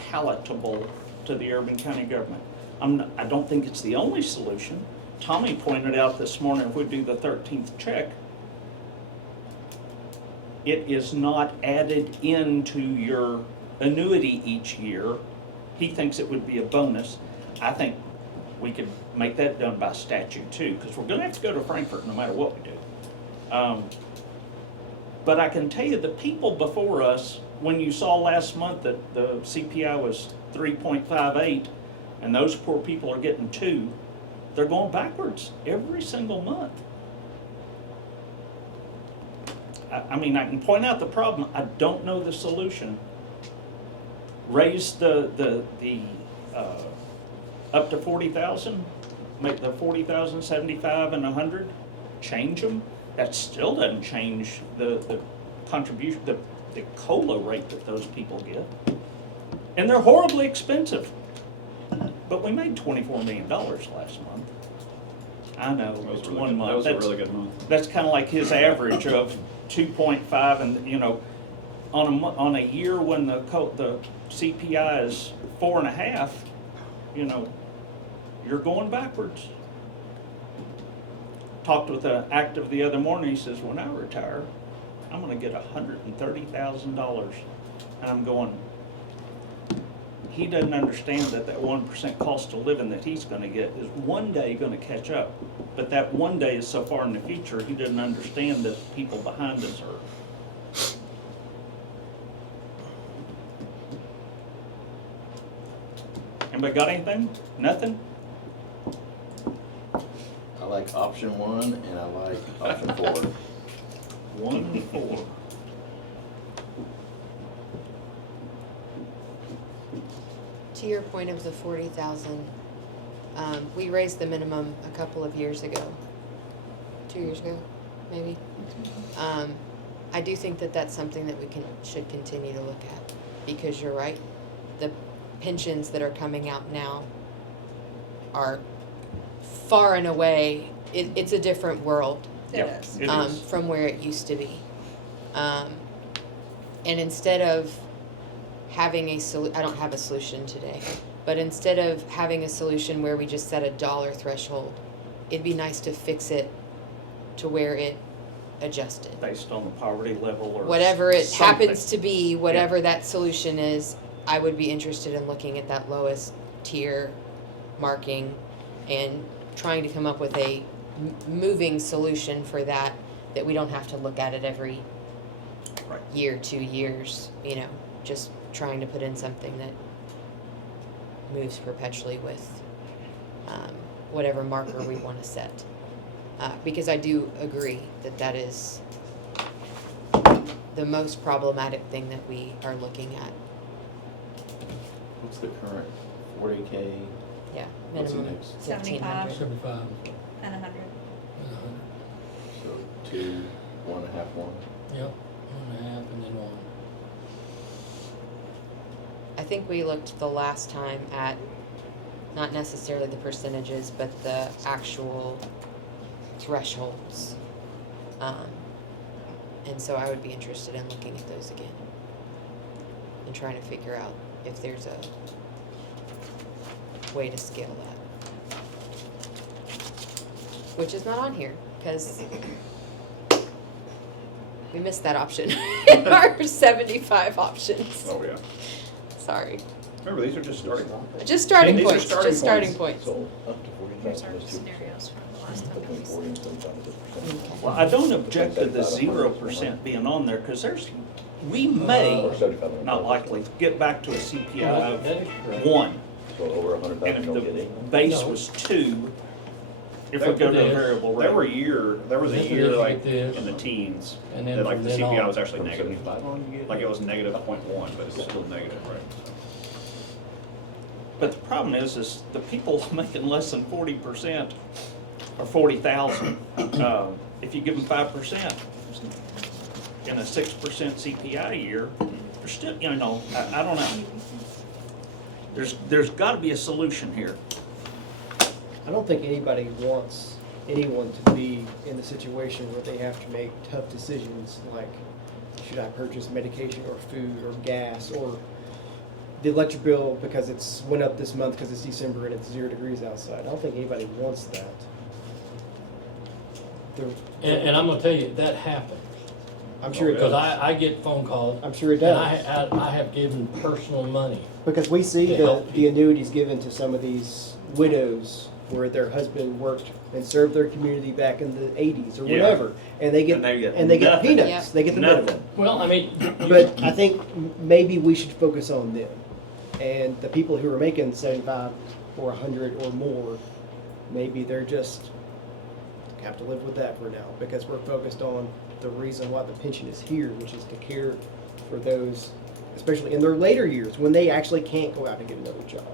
palatable to the Urban County government. I don't think it's the only solution. Tommy pointed out this morning, if we do the 13th check, it is not added into your annuity each year. He thinks it would be a bonus. I think we could make that done by statute too, because we're gonna have to go to Frankfurt no matter what we do. But I can tell you, the people before us, when you saw last month that the CPI was 3.58, and those poor people are getting 2, they're going backwards every single month. I mean, I can point out the problem. I don't know the solution. Raise the up to 40,000, make the 40,000, 75 and 100, change them. That still doesn't change the contribution, the COLA rate that those people get. And they're horribly expensive. But we made $24 million last month. I know, it's 1 month. That was a That's- really good month. That's kind of like his average of 2.5, and on a year when the CPI is 4.5, you're going backwards. Talked with an active the other morning. He says, when I retire, I'm gonna get $130,000. And I'm going, he doesn't understand that that 1% cost of living that he's gonna get is one day gonna catch up. But that one day is so far in the future, he doesn't understand that the people behind us are. Anybody got anything? Nothing? I like option 1 and I like option 4. 1 and 4. To your point of the 40,000, we raised the minimum a couple of years ago, 2 years ago, maybe. I do think that that's something that we should continue to look at, because you're right, the pensions that are coming out now are far and away, it's a different world. It Yep, is. it is. From where it used to be. And instead of having I don't have a solution today, but instead of having a solution where we just set a dollar threshold, it'd be nice to fix it to where it adjusted. Based on the poverty level or Whatever it something. happens to be, whatever that solution is, I would be interested in looking at that lowest tier marking and trying to come up with a moving solution for that we don't have to look at it every Right. year, 2 years, just trying to put in something that moves perpetually with whatever marker we want to set. Because I do agree that is the most problematic thing that we are looking at. What's the current 40K? Yeah, What's the minimum next? 1,500. 75 And 100. and 100. So 2, 1.5, 1. Yep, 1.5 and then 1. I think we looked the last time at not necessarily the percentages, but the actual thresholds. And so I would be interested in looking at those again and trying to figure out if there's a way to scale that. Which is not on here, because we missed that option in our 75 options. Oh, yeah. Sorry. Remember, these are just starting points. Just starting These are points, starting just starting points. points. Up to 40,000 Here's our is 2%. scenarios from the last time that Between we 40 and 75 is 2%. Well, I don't object to the 0% being on there, because we may, Or 75. not likely, get back to a CPI That is of correct. 1. So over 100,000 And if don't get the any. base No. was 2, if we go to a Yes. variable There were rate. there was a This year is like like this. in the teens, And then that like from the then CPI on. was actually From negative. 75 on, you get? Like it was negative 0.1, but it's still negative, right? So. But the problem is the people making less than 40% or 40,000. If you give them 5% in a 6% CPI year, they're still, I don't know. There's got to be a solution here. I don't think anybody wants anyone to be in the situation where they have to make tough decisions like, should I purchase medication or food or gas or the electric bill because it's went up this month because it's December and it's 0 degrees outside. I don't think anybody wants that. And I'm gonna tell you, that happens. I'm sure it Because does. I get phone calls. I'm sure it And does. I have given personal money. Because we see To the help the annuities given to some of these widows where their husband worked and served their community back in the 80s or Yeah. whatever, and they get nothing. peanuts. Yep. They get the Nothing. minimum. Well, I mean. But I think maybe we should focus on them. And the people who are making 75 or 100 or more, maybe they're just have to live with that for now because we're focused on the reason why the pension is here, which is to care for those, especially in their later years when they actually can't go out and get another job.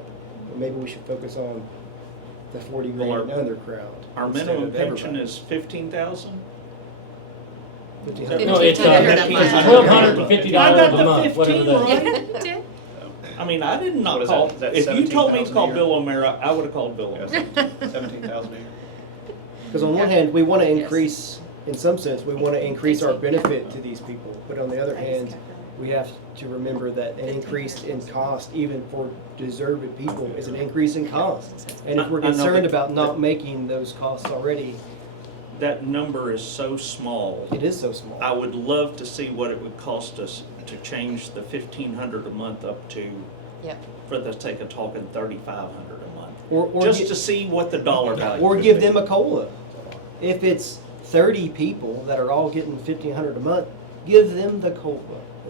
Or maybe we should focus on the 40 Well, grand and under crowd. Our instead minimum of pension everybody. is 15,000? No, it's $1,250 I got a the month, whatever 15 that is. right. Did? I mean, I did not What is call, that? Is that if you told me to 17,000 call a year? Bill O'Meara, I would have called Bill Yeah, O'Meara. 17,000 a year. Because on one hand, we want to increase, in some sense, we want to increase our benefit to these people. But on the other hand, we have to remember that an increase in cost, even for deserved people, is an increase in cost. And if we're I know, concerned but- about not making those costs already that number is so small. It is so small. I would love to see what it would cost us to change the 1,500 a month up to, Yep. for the sake of talking, 3,500 a month. Or Just gi- to see what the dollar value Or could give be. them a COLA. If it's 30 people that are all getting 1,500 a month, give them the COLA.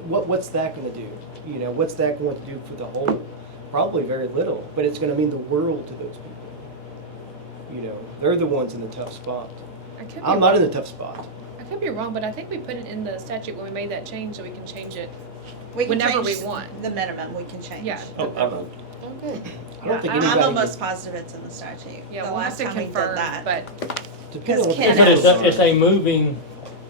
What's that going to do? You know, what's that going to do for the whole? Probably very little, but it's going to mean the world to those people. You know, they're the ones in the tough spot. I could be I'm not in wrong. the tough spot. I could be wrong, but I think we put it in the statute when we made that change, so we can change it. We can Whenever change we want. the minimum, we can change. Yeah. Oh, I vote. Oh, good. I don't think I'm anybody. almost positive it's in the statute. Yeah, The we'll have last to time we did confirm, that. but Depending on what Ken the- But it's a moving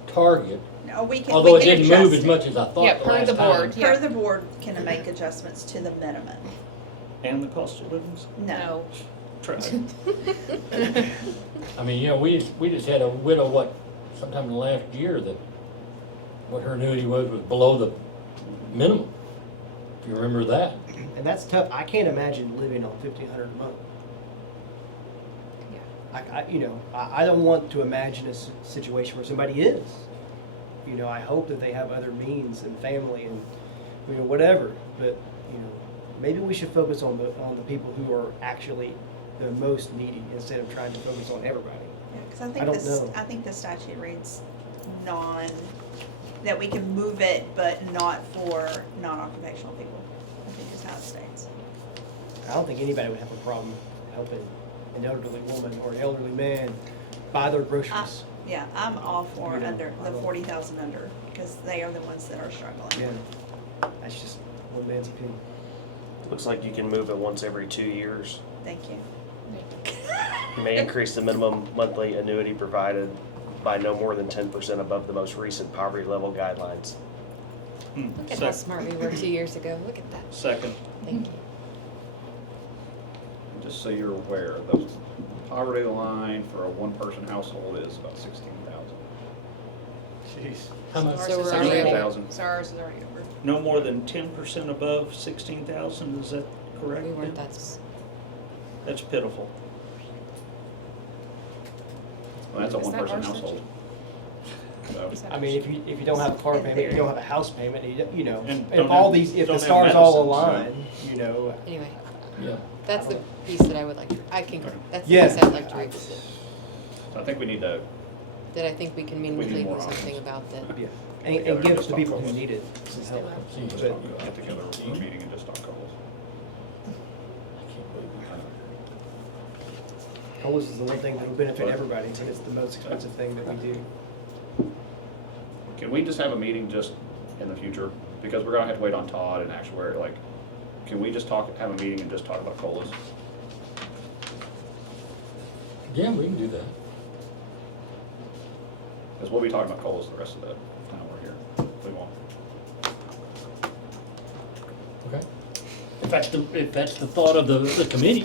target, No, we can, although we it can didn't move adjust as it. much as I thought Yeah, the per last the time. board. Per Yeah. the board can make adjustments to the minimum. And the cost of living? No. Try. I mean, you know, we just had a widow, sometime in the last year that, what her annuity was below the minimum. If you remember that. And that's tough. I can't imagine living on 1,500 a month. I don't want to imagine a situation where somebody is. You know, I hope that they have other means and family and, you know, whatever. But, you know, maybe we should focus on the people who are actually the most needy instead of trying to focus on everybody. Yeah, 'cause I don't know. I think the statute reads that we can move it, but not for non-occupational people. I think is how it states. I don't think anybody would have a problem helping an elderly woman or an elderly man buy their groceries. Yeah, I'm all for You know, under, I the don't- 40,000 under, because they are the ones that are struggling. Yeah, that's just one man's opinion. Looks like you can move it once every 2 years. Thank you. You may increase the minimum monthly annuity provided by no more than 10% above the most recent poverty level guidelines. Look at how smart we were 2 years ago. Look at that. Second. Thank you. Just so you're aware, the poverty line for a one-person household is about 16,000. Jeez. How much? ours So is we're already already- over. 16,000. So ours is already over. No more than 10% above 16,000, is that correct? We weren't Ben? that. That's pitiful. Well, that's a Is that one-person our household. So, Is that I mean, if you don't have a car In payment, you theory. don't have a house payment, you know, And if don't all have- these, if don't the have stars all medicines, align, you know. Anyway, Yeah. that's the piece that I would like to, that's the Yeah. piece I'd like to revisit. so I think we need to, That I think we can We meaningfully need more do something options. about that. Yeah, Together and and give just the talk people about who it. need it some help. See, just get together for a meeting and just talk goals. I can't believe we kind of- COLAs is the one thing that will benefit everybody, and it's the most expensive thing that we do. Can we just have a meeting just in the future? Because we're gonna have to wait on Todd and actuary, like, can we just have a meeting and just talk about COLAs? Yeah, we can do that. Because we'll be talking about COLAs the rest of the time we're here. We won't. Okay. If that's the thought of the committee.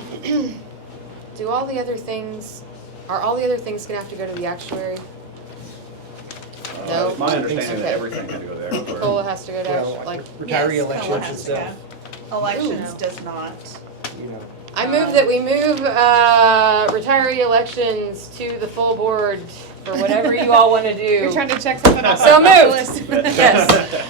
Do all the other things, are all the other things gonna have to go to the actuary? No? It's my understanding that Okay. everything had to go there. COLA has to go to, Well, like, retiree Yes, elections COLA and has to stuff, go. Elections Ooh. does not. you know. I move that we move, retiree elections to the full board for whatever you all wanna do. You're trying to check something off So the moved. list. Yes.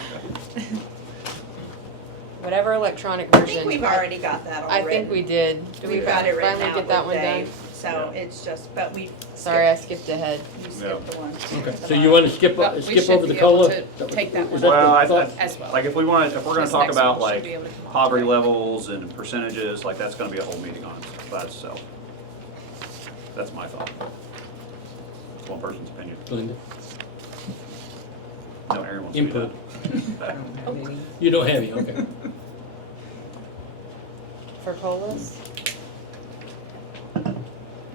Whatever electronic I version. think we've already got that all I written. think we did. Do we We've got it written finally out get that with one done? Dave, so it's just, but we. Sorry, I skipped ahead. You skipped the one. Okay. The So you bottom. want to skip But we skip should over the be able COLA? to take that Is one the Well, I- thought? as well. Like, if we're gonna This talk next about one should like be able to come up poverty together. levels and percentages, like, that's gonna be a whole meeting on by itself. That's my thought. It's one person's opinion. Linda? No, Aaron wants to do Input. that. You don't have any, okay. For COLAs?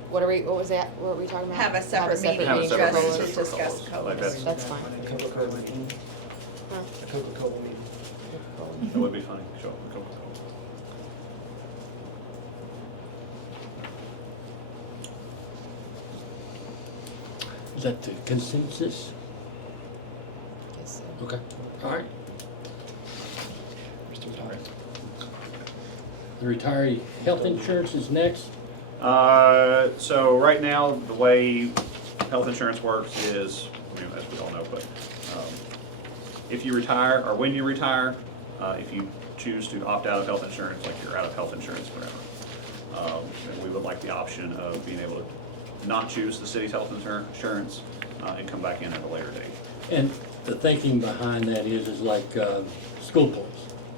What was that, what were we talking about? Have a separate meeting Have a for separate just meeting COLAs. to discuss Like COLAs. that's- That's fine. A Coca-Cola meeting. Huh? A Coca-Cola meeting. It would be funny, show up with Coca-Cola. Is that the consensus? Guess so. Okay. All right. Mr. Todd. The retiree health insurance is next. So right now, the way health insurance works is, as we all know, but if you retire, or when you retire, if you choose to opt out of health insurance, like you're out of health insurance, whatever, then we would like the option of being able to not choose the city's health insurance and come back in at a later date. And the thinking behind that is like school police.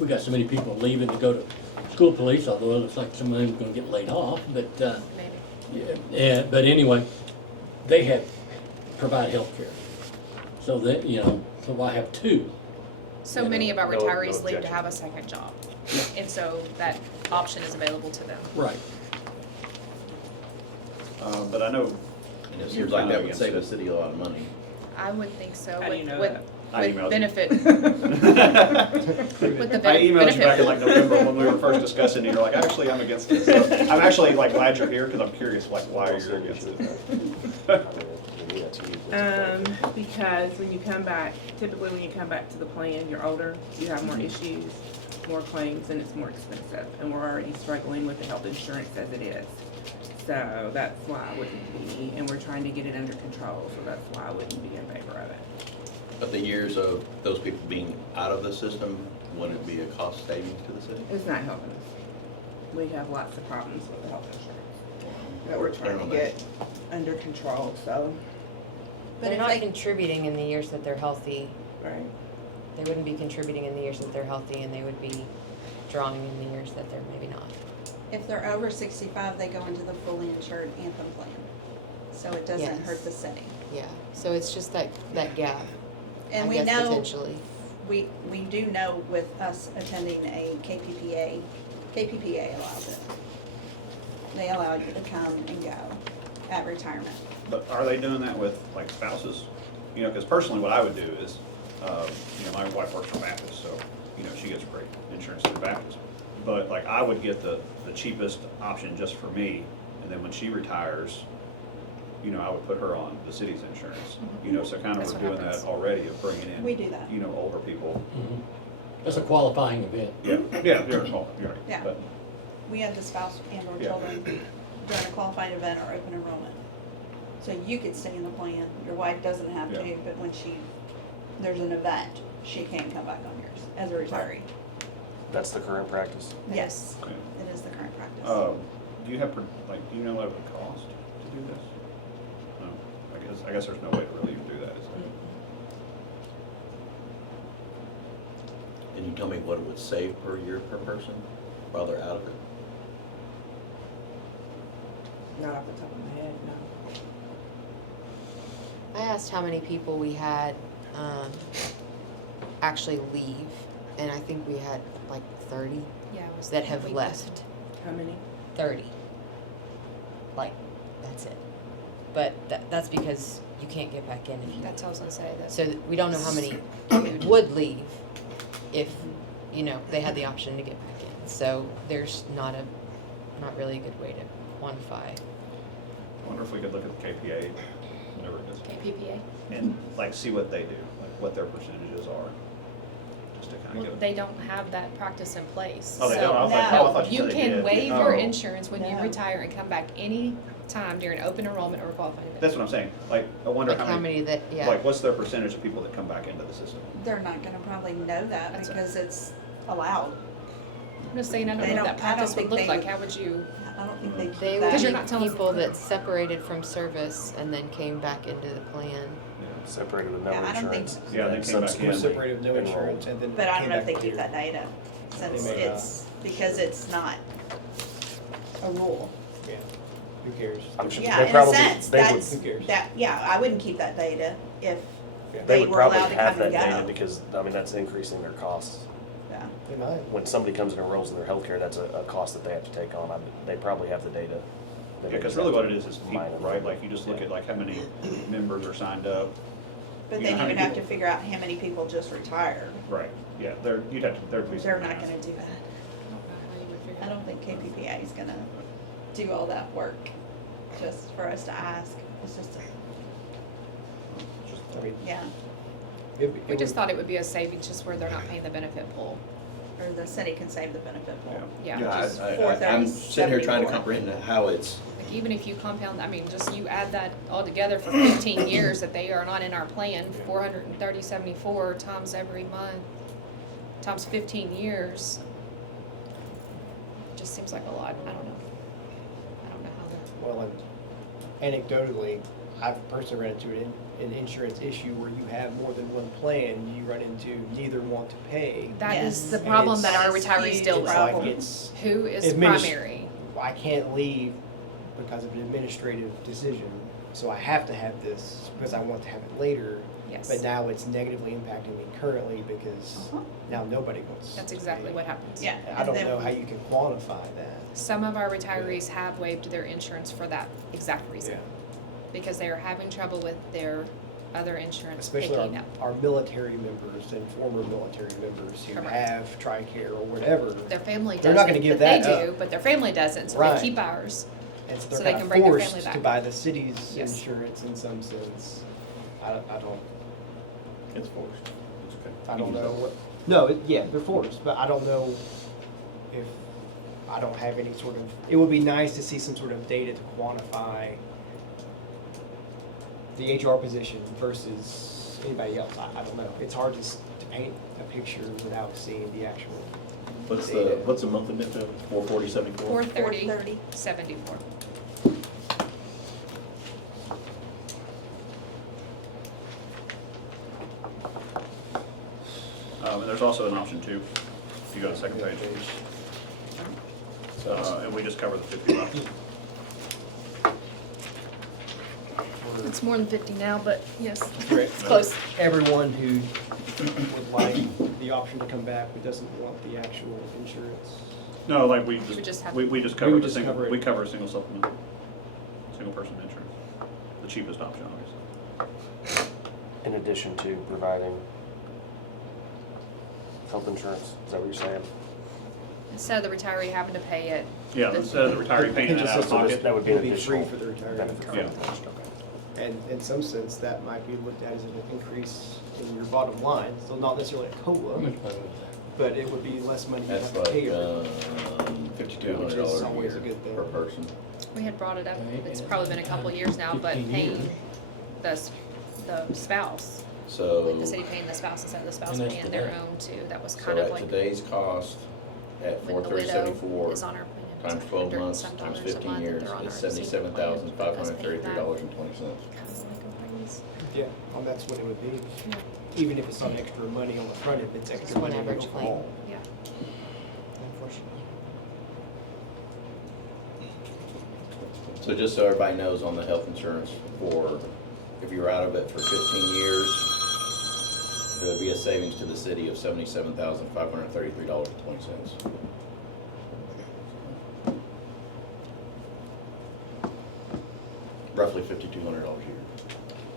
We got so many people leaving to go to school police, although it looks like some of them are gonna get laid off, but, Maybe. yeah, but anyway, they provide health care. So that, so why have two? So many of our No retirees leave to objection. have a second job, and so that option is available to them. Right. But I know. And it seems like that would save the city a lot of money. I would think so, How do you know with, that? I with emailed you. benefit, with the I emailed you back in benefit. like November when we were first discussing, and you're like, actually, I'm against this. So I'm actually like glad you're here, because I'm curious, like, why you're against it. Because when you come back, typically when you come back to the plan, you're older, you have more issues, more claims, and it's more expensive. And we're already struggling with the health insurance as it is. So that's why I wouldn't be, and we're trying to get it under control, so that's why I wouldn't be in favor of it. But the years of those people being out of the system, wouldn't it be a cost savings to the city? It's not helping us. We have lots of problems with the health insurance that we're trying to get under control, so, They're if not they- contributing in the years that they're healthy. right? They wouldn't be contributing in the years that they're healthy, and they would be drawing in the years that they're maybe not. If they're over 65, they go into the fully insured Anthem plan. So it doesn't Yes. hurt the city. Yeah, so it's just that gap, And I we guess, know, potentially. we do know with us attending a KPPA allows it. They allow you to come and go at retirement. But are they doing that with like spouses? Because personally, what I would do is, my wife works for Baptist, so, she gets great insurance through Baptist. But like, I would get the cheapest option just for me, and then when she retires, I would put her on the city's insurance. So kind of That's we're what doing that happens. already of bringing in. We do that. Older people. Mhm. That's a qualifying event. Yeah, you're right. Yeah. But, We have the spouse and or Yeah. children during a qualifying event or open enrollment. So you could stay in the plan, your wife doesn't have to, Yeah. but when there's an event, she can come back on yours as a retiree. That's the current practice. Yes, okay. it is the current practice. Do you have, do you know what it would cost to do this? No, I guess there's no way to really do that, is there? Can you tell me what it would save per year per person while they're out of it? Not off the top of my head, no. I asked how many people we had actually leave, and I think we had like 30 Yeah, it was that have we- left. How many? 30. Like, that's it. But that's because you can't get back in if you. That's what I was gonna say, that. So we don't know how many would leave if, they had the option to get back in. So there's not really a good way to quantify. I wonder if we could look at the KPA, whatever it is, KPPA. and like see what they do, like what their percentages are, just to kind Well, of get. they don't have that practice in place. Oh, they so- don't? I was like, No. oh, I thought you You said they can did. waive your Oh. insurance when you No. retire and come back any time during open enrollment or qualifying event. That's what I'm saying. Like, I wonder Like how many. that, yeah. Like, what's their percentage of people that come back into the system? They're not gonna probably know that That's what- because it's allowed. I'm just saying, I don't They know what don't- that I don't practice would think look they like. would- How would you? I don't think they They keep would Because you're be not telling people them. that separated from service and then came back into the plan. Separated with no Yeah, I don't think- insurance. Yeah, they came back in. Separated with no Enrolled. insurance and then. But I don't came know if back they with keep your- that data, since They may not. because it's not a rule. Yeah, who cares? I'm sure Yeah, they in a probably, sense, they would, that's, Who cares? I wouldn't keep that data if Yeah. they they would were probably allowed to have come that and data go. because, that's increasing their costs. Yeah. They might. When somebody comes and enrolls in their healthcare, that's a cost that they have to take on. They probably have the data. They may Because just really have what to it is mine people, right? Like, you just look at like how many members are signed up. But You know then how you would many have to people- figure out how many people just retired. Right, yeah, there'd be They're some not math. gonna do that. I don't know how you would figure I that don't think KPPA is gonna do all that work just for us to ask. It's just, I mean, yeah. it We just thought it would be a savings just where they're not paying the benefit pool. or the city can save the benefit pool. Yeah. Which is I'm sitting here trying to 430.74. comprehend how it's, Like even if you compound, I mean, just you add that all together for 15 years that they are not in our plan, 430.74 times every month, times 15 years. Just seems like a lot. I don't know. I don't know how to. Well, and anecdotally, I've personally run into an insurance issue where you have more than one plan, you run into neither want to pay. That is Yes. the And problem that our it's retirees huge deal It's with. like problem. it's, Who is Adminis- primary? I can't leave because of an administrative decision, so I have to have this because I want to have it later. Yes. But now it's negatively impacting me currently because Uh-huh. now nobody wants. That's to exactly pay. what happens. Yeah. I don't and then know how you can quantify that. Some of our retirees have waived their insurance for that exact reason. Because they are having trouble with their other insurance Especially picking up. our military members and former military members who Correct. have TRICARE or whatever. Their family They're doesn't, not gonna give but they that do, up. but their family doesn't, so Right. they keep ours. And so So they're they kind can of bring their forced family to back. buy the city's Yes. insurance in some sense. I don't, it's forced. I don't know what, no, yeah, they're forced, but I don't know if, I don't have any sort of, it would be nice to see some sort of data to quantify the HR position versus anybody else. I don't know. It's hard to paint a picture without seeing the actual. What's the monthly bid to 440.74? 430, 430. 74. And there's also an option 2, if you go to the second page. And we just covered the 50 bucks. It's more than 50 now, but yes, Correct. it's close. Everyone who would like the option to come back but doesn't want the actual insurance. No, like we would just have- we just We would covered the just single, cover it. we cover a single supplement, single person insurance. The cheapest option, obviously. In addition to providing health insurance, is that what you're saying? Instead of the retiree having to pay it. Yeah, instead of the retiree paying that out of So this- pocket. that would be It an would be free additional for the retiree. benefit. for Yeah. the trust, okay. And in some sense, that might be looked at as an increase in your bottom line, so not necessarily a COLA, but it would be less money you That's have to like, pay her. $5,200 Which is a always year a good thing. per person. We had brought it up, it's probably been a couple of years now, but 15 paying years. the spouse, So, like the city paying the spouse instead of the spouse And that's paying their today. own too, that was so kind of at like, today's cost, at when the widow 430.74 is on our plan. it's times 12 $100 and months, some times dollars a 15 month, and years, they're on it's our senior plan, us paying that. $77,533.20. Kind of like a raise. Yeah, well, that's what it would be. Yeah. Even if it's not extra money on the front end, it's It's extra one money average claim. overall. Yeah. Unfortunately. So just so everybody knows on the health insurance for, if you're out of it for 15 years, there would be a savings to the city of $77,533.20. Roughly $5,200 a year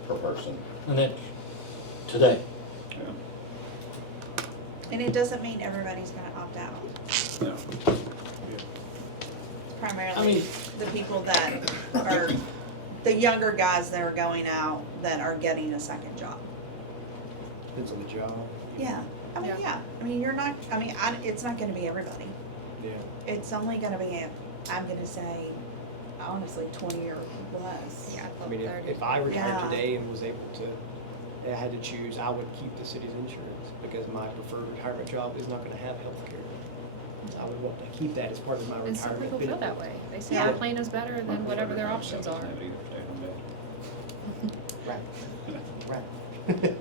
per person. And that's today. Yeah. And it doesn't mean everybody's gonna opt out. No. Primarily the people that are, the younger guys that are going out that are getting a second job. Depends on the job. Yeah, I mean, Yeah. yeah, I mean, you're not, I mean, it's not gonna be everybody. Yeah. It's only gonna be, I'm gonna say, honestly, 20 or less. Yeah, I'd I love mean, 30. if I retired Yeah. today and was able to, I had to choose, I would keep the city's insurance because my preferred retirement job is not gonna have health care. So I would want to keep that as part of my And some retirement people feel benefit. that way. They say Yeah. our plan is better than whatever their options are. Right, right.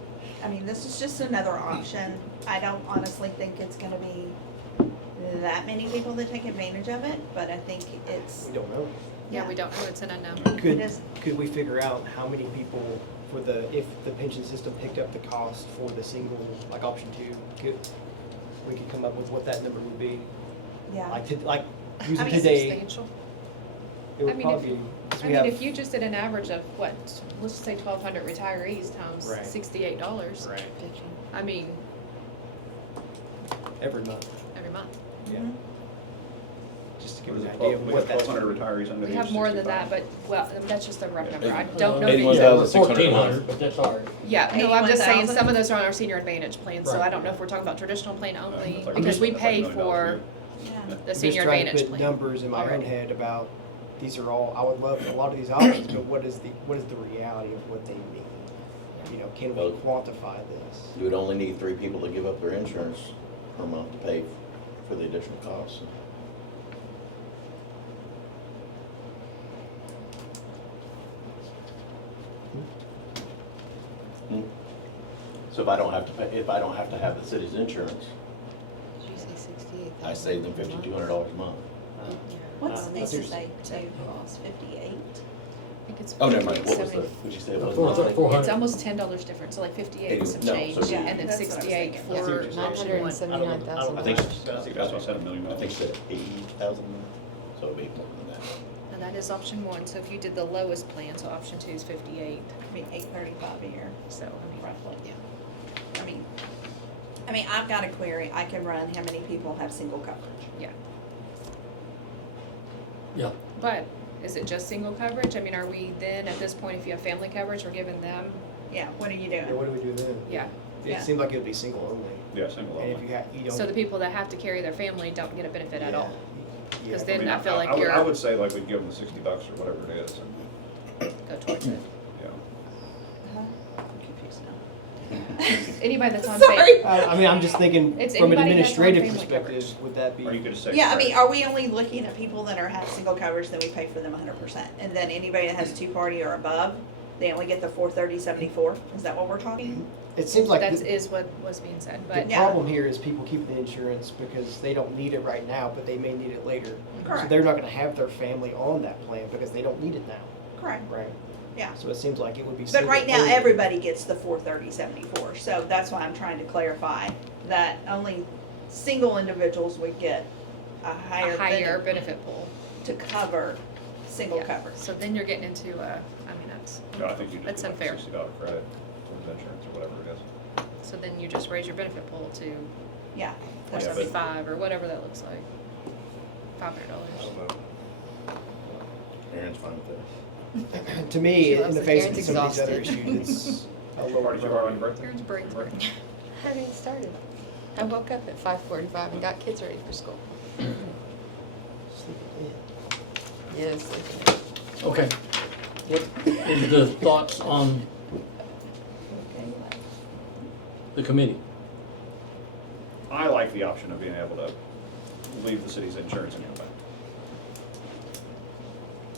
I mean, this is just another option. I don't honestly think it's gonna be that many people that take advantage of it, but I think it's, We don't know. Yeah, we don't know, it's an unknown. Could, It is. could we figure out how many people for the, if the pension system picked up the cost for the single, like option 2, we could come up with what that number would be? yeah. Like, like, I using mean, today, Substantial. it would I mean, probably be, 'cause I we mean, have. if you just did an average of what, let's just say 1,200 retirees times Right. $68. Right, I mean, every month, every month. yeah. Mhm. just to give What you is an it, idea of 12 we what have that's. 1,200 retirees under the We age have of more than 65. that, but, well, that's just a rough number. I Uh, don't know the 81,000. exact. 1,400, but that's all right. Yeah, no, I'm just saying, 81,000? some of those are on our senior advantage plan, so I Right. don't know if we're talking about traditional plan only, That's like- because we that's like pay $1 million a for year. Yeah. the I'm senior just trying advantage to put plan. numbers in my own already. head about, these are all, I would love a lot of these options, but what is the reality of what they mean? You know, can we Well- quantify this? You would only need 3 people to give up their insurance per month to pay for the additional costs. Hmm. So if I don't have to pay, if I don't have to have the city's insurance, Did you say 68,000? I save them $5,200 a month. What's That's HSA two cost, 58? I think it's Oh, never mind, what was 70. the, what'd you say it was? 400. It's almost $10 different, so like 58 and some No, change, so- and Yeah, then that's what I was 68 thinking. for. Yeah. 979,000. I think, I think that's what I said, $1 million. I think she said 80,000, so it'd be more than that. And that is option one, so if you did the lowest plan, so option two is 58, I mean, 835 a year, so, I mean, roughly. yeah. I mean, I've got a query, I can run how many people have single coverage. Yeah, But is it just single coverage? I mean, are we then, at this point, if you have family coverage, we're giving them, Yeah, what are you Yeah, doing? what do we do then? yeah. Yeah. It seemed like it would be single only. Yeah, single And if only. you have, you don't. So the people that have to carry their family don't get a benefit at yeah, all. yeah, 'Cause but then mean, I feel like would- you're- I would say like we'd give them the $60 or whatever it is, and, Go towards it. yeah. I'm confused now. Anybody that's on Sorry. family, I mean, I'm just thinking, It's from an anybody that's on administrative family perspective, coverage. would that be? Or you could just say. Yeah, I mean, right. are we only looking at people that have single coverage, then we pay for them 100%? And then anybody that has two-party or above, they only get the 430/74? Is that what we're talking? It seems like that the, is what was being said, the but Yeah. problem here is people keep the insurance because they don't need it right now, but they may need it later. So Correct. they're not gonna have their family on that plan because they don't need it now, Correct. right? Yeah. So it seems like it would be. But single right now, only. everybody gets the 430/74, so that's why I'm trying to clarify that only single individuals would get a a higher higher benefit benefit pool. to cover single Yeah. coverage. So then you're getting into, I mean, that's, No, I think you That's just do like unfair. $60 credit towards insurance or whatever it is. so then you just raise your benefit pool to Yeah. Yeah, but- 75 or whatever that looks like. $500. I don't know. Aaron's fine with that. To me, She in loves the it. face of Karen's some of these other exhausted. issues, it's a What lower party did you borrow on your priority. birthday? Karen's brain's burning. I haven't even started. I woke up at 5:45 and got kids ready for school. Sleep it Yes. okay. What is the thoughts on the committee? I like the option of being able to leave the city's insurance and come back.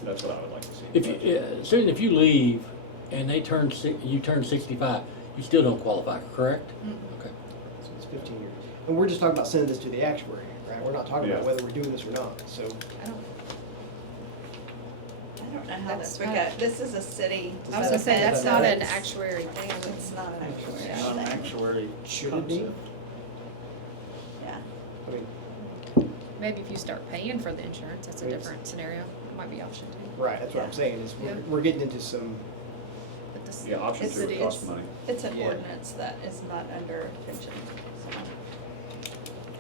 That's what I would like to see. If you, Susan, if you leave and they turn, you turn 65, you still don't qualify, correct? Okay. So it's 15 years. And we're just talking about sending this to the actuary, right? We're not talking about Yeah. whether we're doing this or not, so. I don't, I don't know how That's this would not- go. This is a city. I was gonna say, that's not an It's- actuary thing. It's not an actuary Yeah. Not an thing. actuary Should it be? Yeah. I mean, Maybe if you start paying for the insurance, that's a Right. different scenario. It might be option two. right, that's what I'm saying, is Yeah. we're getting into some, But this, Yeah, option It's- two would cost it's- money. It's an Yeah. ordinance that is not under pension. So,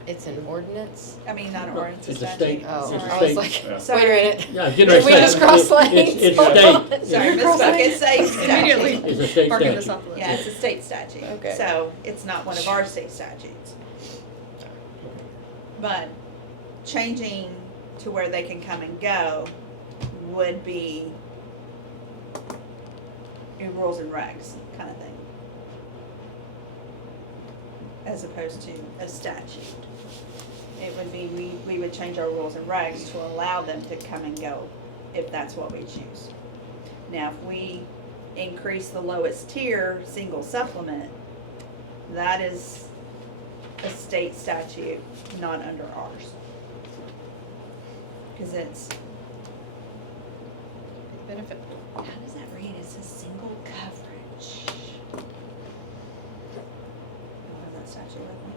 It's an ordinance? I mean, not an ordinance, It's a statute. state- Oh, it's a I state- was like, Yeah. Sorry. wait a minute. Yeah, I was getting ready Did to we say, just cross lanes? It's Hold state. on. Sorry, Did we cross misspoke. lanes? It's state statute. Immediately. It's a state Parking this statute. off the list. Yeah, it's a state statute. Okay. So it's not one of our state statutes. But changing to where they can come and go would be a rules and regs kind of thing. As opposed to a statute. It would be, we would change our rules and regs to allow them to come and go if that's what we choose. Now, if we increase the lowest tier, single supplement, that is a state statute, not under ours. Cause it's, benefit. how does that read? It says single coverage. I have that statute with me.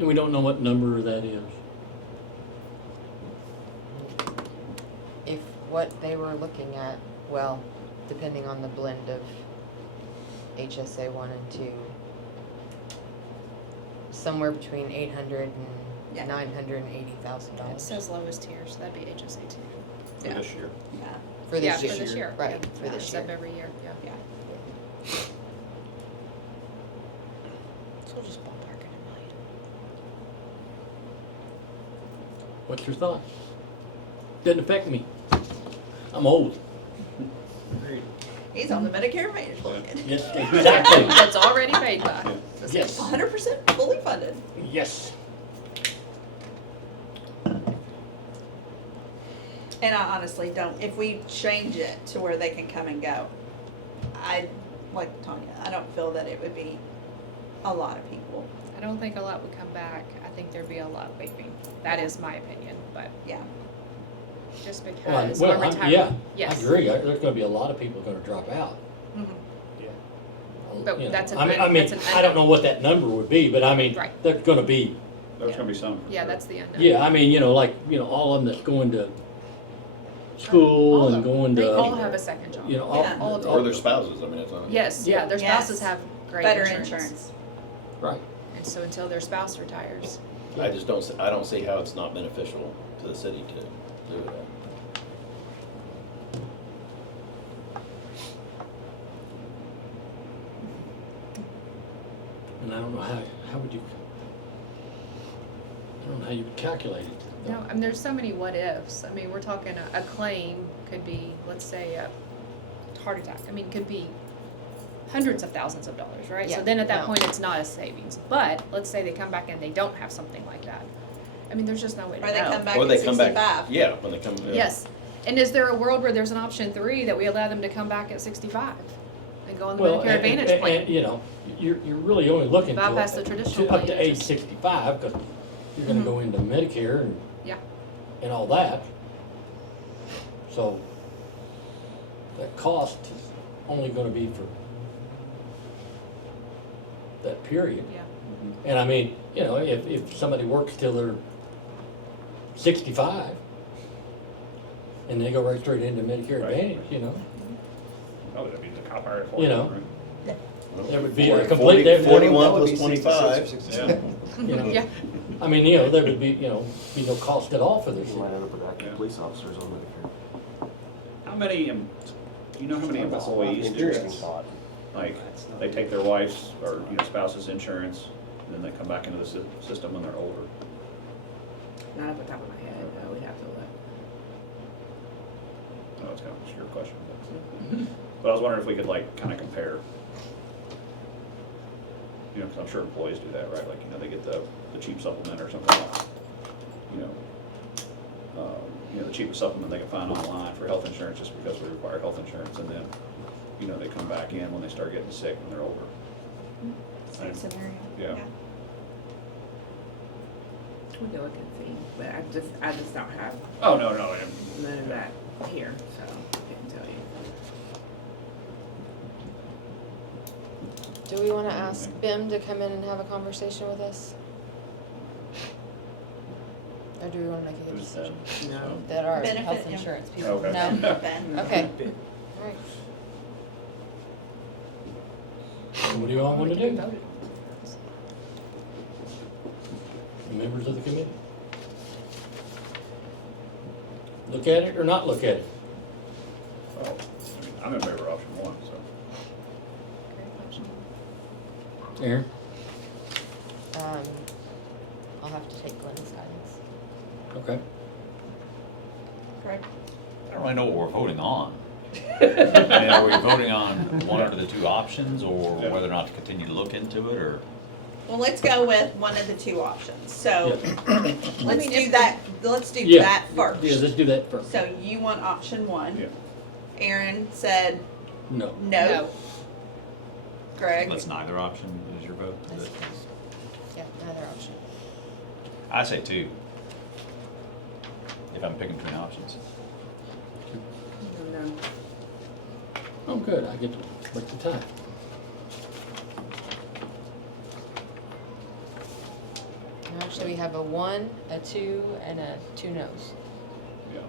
And we don't know what number that is. If what they were looking at, well, depending on the blend of HSA 1 and 2, somewhere between 800 Yeah. and $980,000 It says lowest tier, so that'd be HSA two. For this year. Yeah. for Yeah, this year. for this year. Right, yeah. for this It's year. up every year, yeah. Yeah. So we'll just ballpark it a million. What's your thought? Doesn't affect me. I'm old. He's on the Medicare Advantage plan. Yes, exactly. That's already paid by. Yes, 100% fully funded. yes. And I honestly don't, if we change it to where they can come and go, like Tanya, I don't feel that it would be a lot of people. I don't think a lot would come back. I think there'd be a lot leaving. That is my opinion, but Yeah. just Well, because well, we're I'm- retiring. yeah, I Yes. agree. There's gonna be a lot of people gonna drop out. But You know, that's an I mean, un- that's an I don't know what that number would be, but I mean, Right. there's gonna be, There's gonna be some. Yeah, that's the unknown. yeah, I mean, all of them that's going to All school of and them. going They all to, have a second job. Yeah. All of Or them. their spouses, I mean, it's not. Yes, yeah, their Yes. spouses have great Better insurance. insurance. right. And so until their spouse retires, I just don't, I don't see how it's not beneficial to the city to do it. And I don't know how would you, I don't know how you would calculate it. no, I mean, there's so many what ifs. I mean, we're talking a claim could be, let's say, a heart attack. I mean, could be hundreds of thousands of dollars, right? So Yeah, then at that no. point, it's not a savings. But let's say they come back and they don't have something like that. I mean, there's just no way to Or they know. come back Or at they come 65. back, yeah, when they come. yeah. Yes. And is there a world where there's an option 3 that we allow them to come back at 65 and go on the Well, Medicare Advantage plan? and, you're really only looking to. Bypass the traditional Up to plan, age just- 65, because you're gonna go into Medicare and. Yeah. And all that. So, that cost is only gonna be for that period. Yeah. And I mean, if somebody works till they're 65, and they go right straight into Medicare Right. Advantage, Oh, that'd be the cop hire You know. there would be a 40 complete, there would 41 That would plus be 25. 66 or Yeah. 67. Yeah. I mean, there would be, be no cost at all for this. You might end up with active Yeah. police officers on Medicare. How many, do you know how many employees do Interesting this? thought. Like, they take their wife's or, spouse's insurance, and then they come back into the system when they're older. Not off the top of my head, no, we'd have to look. I know it's kind of a obscure question, but I was wondering if we could kind of compare. Because I'm sure employees do that, right? Like, they get the cheap supplement or something like, the cheapest supplement they can find online for health insurance just because we require health insurance, and then, they come back in when they start getting sick when they're older. Same scenario. Yeah. We can look and see, but I just don't have Oh, no, none of that here, so I can't tell you. Do we wanna ask BIM to come in and have a conversation with us? Or do we wanna make a Who's that? decision? No. That are Benefit, health yeah. insurance people? Okay. No? Ben. Okay, alright. What do you all want to We can do? vote it. Members of the committee? Look at it or not look at it? Well, I'm in favor of option 1, so. Great motion. Aaron? I'll have to take Glenn's guidance. Okay. Correct. I don't really know what we're voting on. I mean, are we voting on one out of the 2 options, or whether or not to continue to look into it, or? Well, let's go with one of the 2 options. So let's mean, do if- that. Let's do Yeah. that first. Yeah, let's do that first. So you want option 1. Yeah. Aaron said No. no. Greg. That's neither option is your vote? That's, yeah, another option. I say 2. If I'm picking between options. No. Oh, good, I get to break the tie. No, actually, we have a 1, a 2, and a 2 no's. Yeah.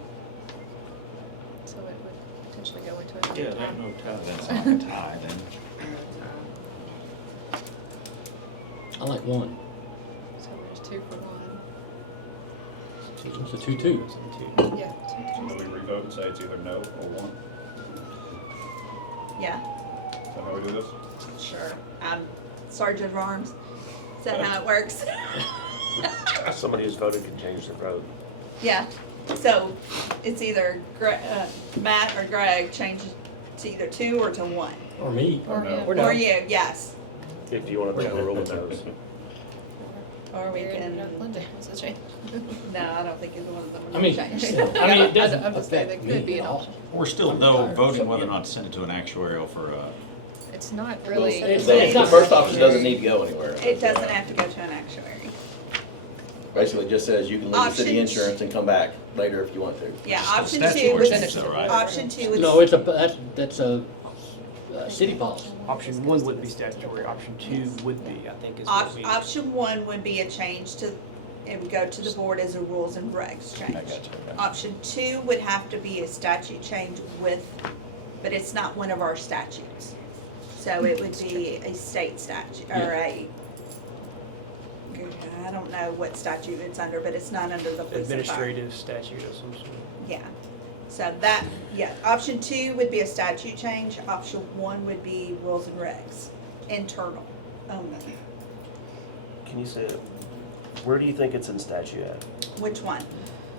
So it would potentially go into another Yeah, time. no tie. That's not a tie then. I like 1. 2 for 1. It's a 2-2. Yeah, So do we revote and say it's either no or one? Yeah, Is that how we do this? sure. I'm Sergeant of Arms. Is that how it works? Somebody who's voted can change their vote. Yeah, so it's either Matt or Greg changes to either 2 or to 1. Or me. Or no. him. Or Or you, yes. If you want to take the rule of those. Or we Here in can, North London, what's the change? no, I don't think either one of them I would mean, change. I mean, it doesn't I'm just saying affect that could me be at an all. option. We're still, I'm though, retired, voting so, whether or yeah. not to send it to an actuarial for, It's not really. It's- The not- first option doesn't need to go anywhere. It doesn't have to go to an actuary. Basically, it just says you can leave the city Options. insurance and come back later if you want to. Yeah, It's a option statute 2 ordinance, is, though, right? option 2 is. No, that's a city policy. Option 1 would be statutory, option 2 would be, I think is what we. Option 1 would be a change to, it would go to the board as a rules and regs change. I got you, okay. Option 2 would have to be a statute change with, but it's not one of our statutes. So it would be a state statute, or a, I don't know what statute it's under, but it's not under the police and fire. Administrative statute of some sort. Yeah, so that, yeah, option 2 would be a statute change, option 1 would be rules and regs, internal only. Can you say, where do you think it's in statute at? Which one?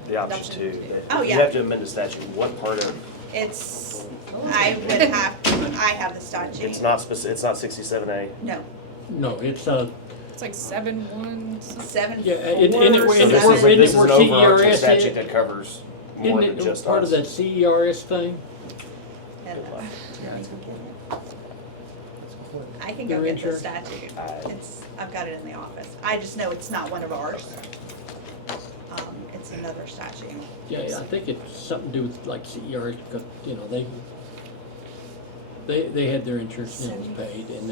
The option Option 2. two. Oh, You yeah. have to amend the statute. What part of, It's, I would have, I have the statute. it's not it's not 67A? No, No, it's, It's like 7-1, something. 7, Yeah, 4, it- So and this it- is, Isn't this is where an overarching CERS statute that covers more isn't than it just part of us. that CERS thing? and, Good luck. I can go Your get the insurance? statute. It's, I've got it in the office. I just know it's not one of ours. It's another statute. Yeah, I think it's something to do with like CERS, because, you know, they had their insurance, you know, paid, and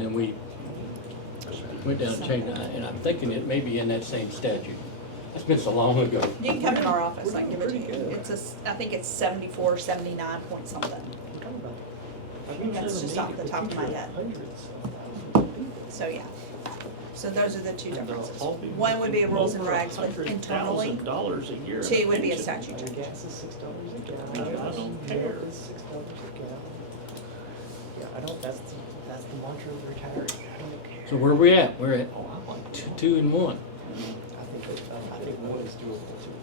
then we went down and changed it, and I'm thinking it may be in that same statute. That's been so long ago. You can come in our office, I can give it to you. It's I think it's 74, 79 point something. That's just off the top of my head. So, yeah. So those are the two differences. One would be a rules and regs with internally, $100,000 a year. 2 would be a statute change. Gas is $6 a gallon. I don't care. Milk is $6 a gallon. Yeah, I don't, that's the mantra of the retiree. I don't care. So where we at? We're at 2 and 1. I think 1 is doable too.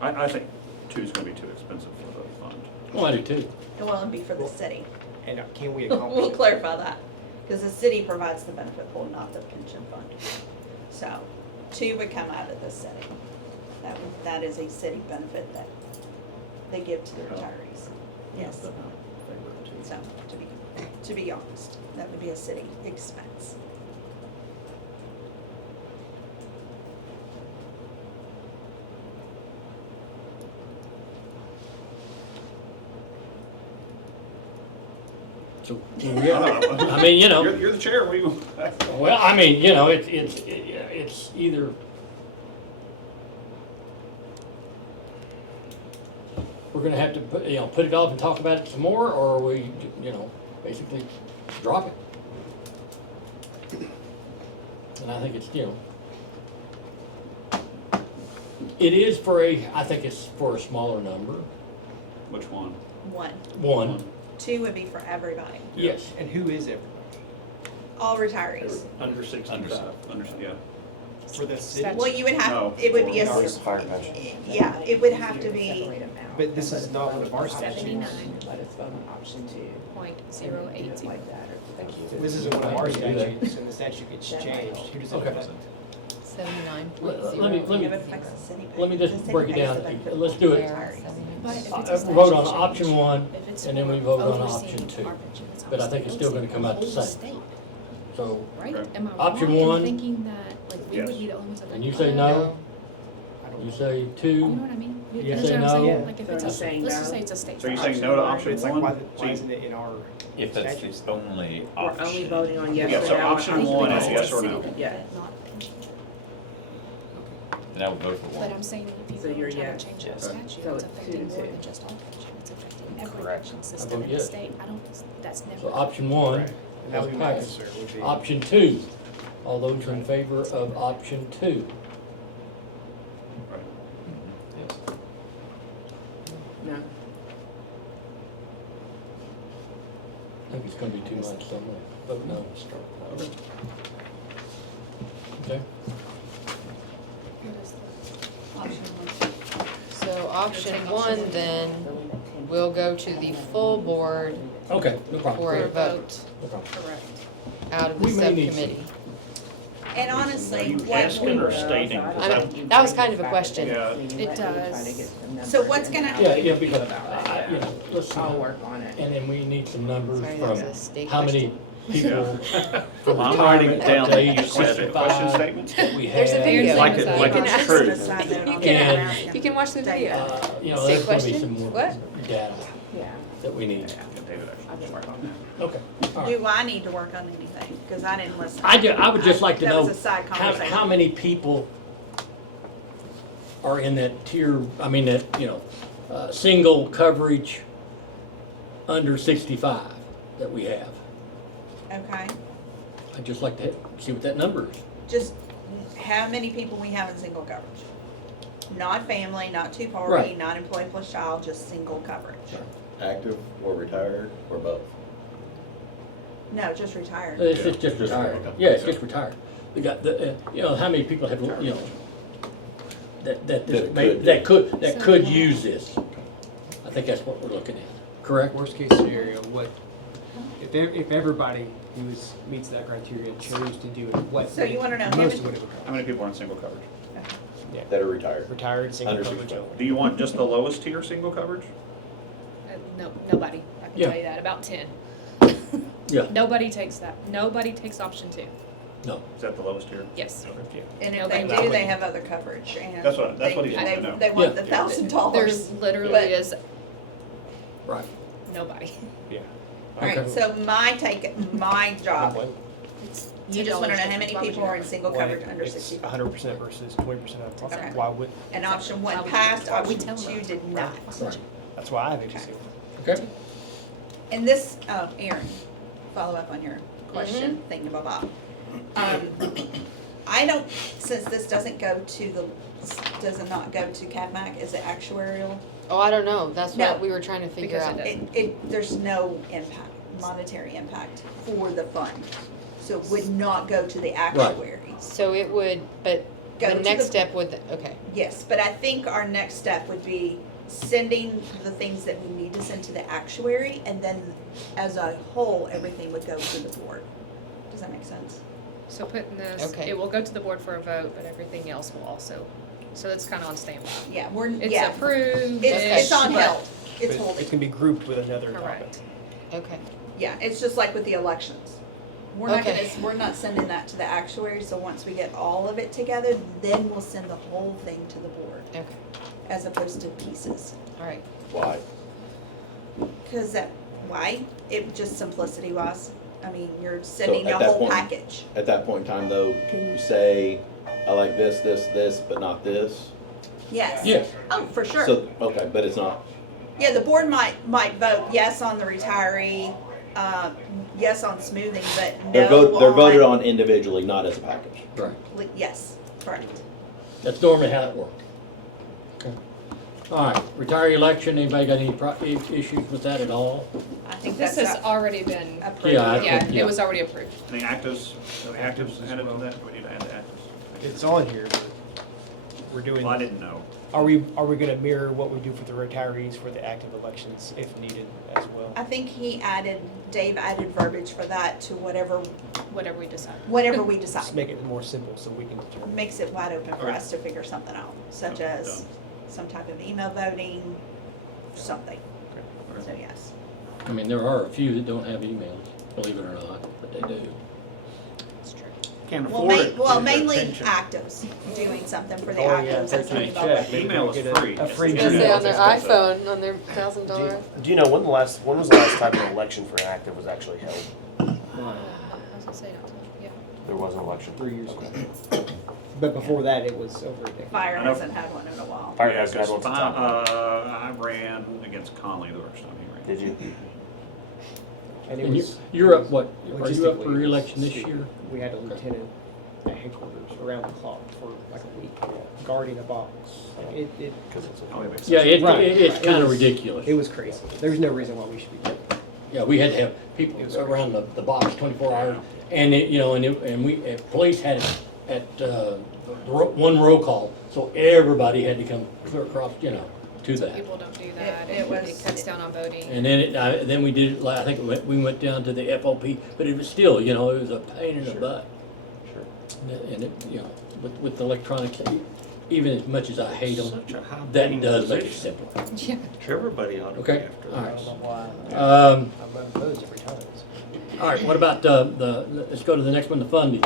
I think 2 is gonna be too expensive for the fund. Oh, I do too. It will be for the city. And can we We'll accomplish it? clarify that, because the city provides the benefit pool, not the pension fund. So, 2 would come out of the city. That is a city benefit that they give to the retirees. Yes, so, to be honest, that would be a city expense. So where we at? I mean, you know. You're the chair, what do you? Well, I mean, you know, it's either we're gonna have to put, put it off and talk about it some more, or we, basically drop it. And I think it's, it is I think it's for a smaller number. Which one? 1. One, 2 would be for everybody, yes. And who is everybody? all retirees. Under 65. Yeah. For the city? Statute. Well, you would No. have, it would be a, Ours is fire pension. yeah, it would have to be, But this is not one of our statutes. 79.080. This isn't one of our statutes, and the statute gets changed. Who does it Okay. affect? 79.0. Let me it affects the city. let me The just city break it pays down. the benefit Let's for do it. retirees. But if it's a Vote on statute option change, 1, if it's and then we for vote on overseeing option 2. our pension, it's But I think it's still gonna come out the whole same. state, So, Right? Okay. Am I Option wrong in 1. thinking that, like, we Yes. would be the only ones that. and you say no, you say 2. You know what I mean? You Yeah. understand Say what I'm no. saying? Like, if So it's you're a, saying let's no? just say it's a state. So you're statute. saying no to But option it's like, 1? why isn't it in our If that's statutes? the only We're option. only voting on yes Yeah, or so no. option on one is option yes two. or no. City Yeah. benefit, not pension. Then I would vote for But 1. I'm saying if you So go you're and try to yes. change the Yes. statute, So it's it's affecting 2 to more 2. than just our pension, it's affecting every Correct. pension I system vote in the yes. state. That's never. So option 1, And that would be my concern, would be. option 2, All those in favor of option 2? Right. No. I think it's gonna be too much, so I'm gonna vote no. Okay. So option 1 then will go to the full board Okay, no problem. for a Great. vote No problem. Correct. out of the We may need subcommittee. And Are honestly, you what, asking or stating? 'Cause I mean, that was kind of a question. Yeah, It does. so what's gonna, Yeah, because, you know, let's, I'll work on it. and then we need some numbers Sorry, that was a from state how many people from I'm writing it retirement down up to that age you said it. 65 Question statement? that we There's a have. video. Like it- like You it's can true. ask- And- You can watch the video. You know, Say there's gonna be question? some more What? data Yeah, that we need. David actually. I can work on that. Okay, all right. do I need to work on anything? Cause I didn't listen. I would just like to That know was a side how conversation. many people are in that tier, I mean, that, you know, single coverage under 65 that we have. Okay, I'd just like to see what that number is. just how many people we have in single coverage? Not family, not two-party, Right. not employee plus child, just single coverage. Active or retired or both? No, just retired. It's just Just retired. retired. Yeah, it's just retired. We got the, you know, how many people have, you know, that could use this? I think that's what we're looking at, correct? Worst case scenario, what, if everybody who meets that criteria chose to do it, what? So you wanna know how most many- would it How many people are on single coverage? That are retired? Retired, single Under coverage 65. only. Do you want just the lowest tier single coverage? No, nobody. I can Yeah. tell you that, about 10. Yeah, Nobody takes that. Nobody takes option 2. no. Is that the lowest tier? Yes. And if Okay. they do, they have other coverage and. That's what- that's what they- he's wanting to they- know. They want the Yeah. $1,000. There's literally But- is Right. nobody. Yeah. Alright, Okay. so my job, It's you just wanna know how many $10 people are in single Why coverage under it's 65. 100% versus 20% of the Okay. profit. Why would, And option one Why would- passed, why we option tell them two that? did not. Right. that's why I have agency. Okay. And this, Aaron, follow up on your question, thingamabobby. I don't, since this doesn't go to does it not go to CAPMAC, is it actuarial? Oh, I don't know. That's No. what we were trying to figure Because out. it There's no impact, monetary impact for the fund. So it would not go to the actuary. So it would, but Go the to next the- step would, okay. Yes, but I think our next step would be sending the things that we need to send to the actuary, and then as a whole, everything would go to the board. Does that make sense? So putting this, Okay. it will go to the board for a vote, but everything else will also. So it's kind of on standby. Yeah, we're, It's yeah, approved. it's on but- hold, it's But holding. it can be grouped with another topic. Correct. Okay. Yeah, it's just like with the elections. We're not Okay. we're not sending that to the actuary, so once we get all of it together, then we'll send the whole thing to the board, Okay. as opposed to pieces. All right. Why? Cause why? It just simplicity wise, I mean, you're sending at a that whole point- package. At that point in time though, can you say, I like this, but not this? Yes. Yes. Oh, for sure. So, okay, but it's not, Yeah, the board might vote yes on the retiree, yes on smoothing, but they're no voted on individually, not as a package. Right. Yes, correct. That's normally how it worked. Okay. All right, retiree election, anybody got any issues with that at all? I think This that's has already been, approved. Yeah, I yeah, think- yeah. it was already approved. Any actives, added to that? Do we need to add the actives? It's on here, but we're doing, Well, I didn't know. are we gonna mirror what we do for the retirees for the active elections if needed as well? I think Dave added verbiage for that to whatever Whatever we decide. we Just decide. make it more simple so we can determine. Makes it wide open for Okay. us to figure something out, such Okay, as done. some type of email voting, something. Okay. So yes. I mean, there are a few that don't have emails, believe it or not, but they do. It's true. Can't Well, afford it. well, with their mainly pension. actives, doing something for the Oh, yeah, actives as an pension email check. voting. Maybe Email we is get free. a It's free the I was gonna say internet on their that's expensive. iPhone, on their $1,000. Do you know when was the last time an election for an active was actually held? I was gonna say, yeah. There was an election. 3 years ago. But before that, it was over a decade. Fire I know- hasn't had one in a while. Fire Yeah, has had 'cause one since I've been. I ran against Conley the first time he ran. Did you? And it And was. you're up, what, are you up logistically, for reelection this stupid. year? We had a lieutenant at headquarters around the clock for like a week, guarding a box. It Because it's Oh, it makes Yeah, sense. it's It kind of was- ridiculous. it was crazy. There's no reason why we should be doing that. Yeah, we had to have people around the box 24 hours, and it, you know, and we, police had it at, one roll call, so everybody had to come clear across, you know, to that. People don't do that, It it was- cuts down on voting. And then we did it, I think we went down to the FOP, but it was still, you know, it was a pain in the butt. Sure. And it, you know, with electronics, even as much as I hate them, Such a high that paying does make it position. simpler. Yeah. Everybody ought to be Okay, after all I right. don't know why. Um, I'm opposed every time. all right, what about, let's go to the next one, the funding.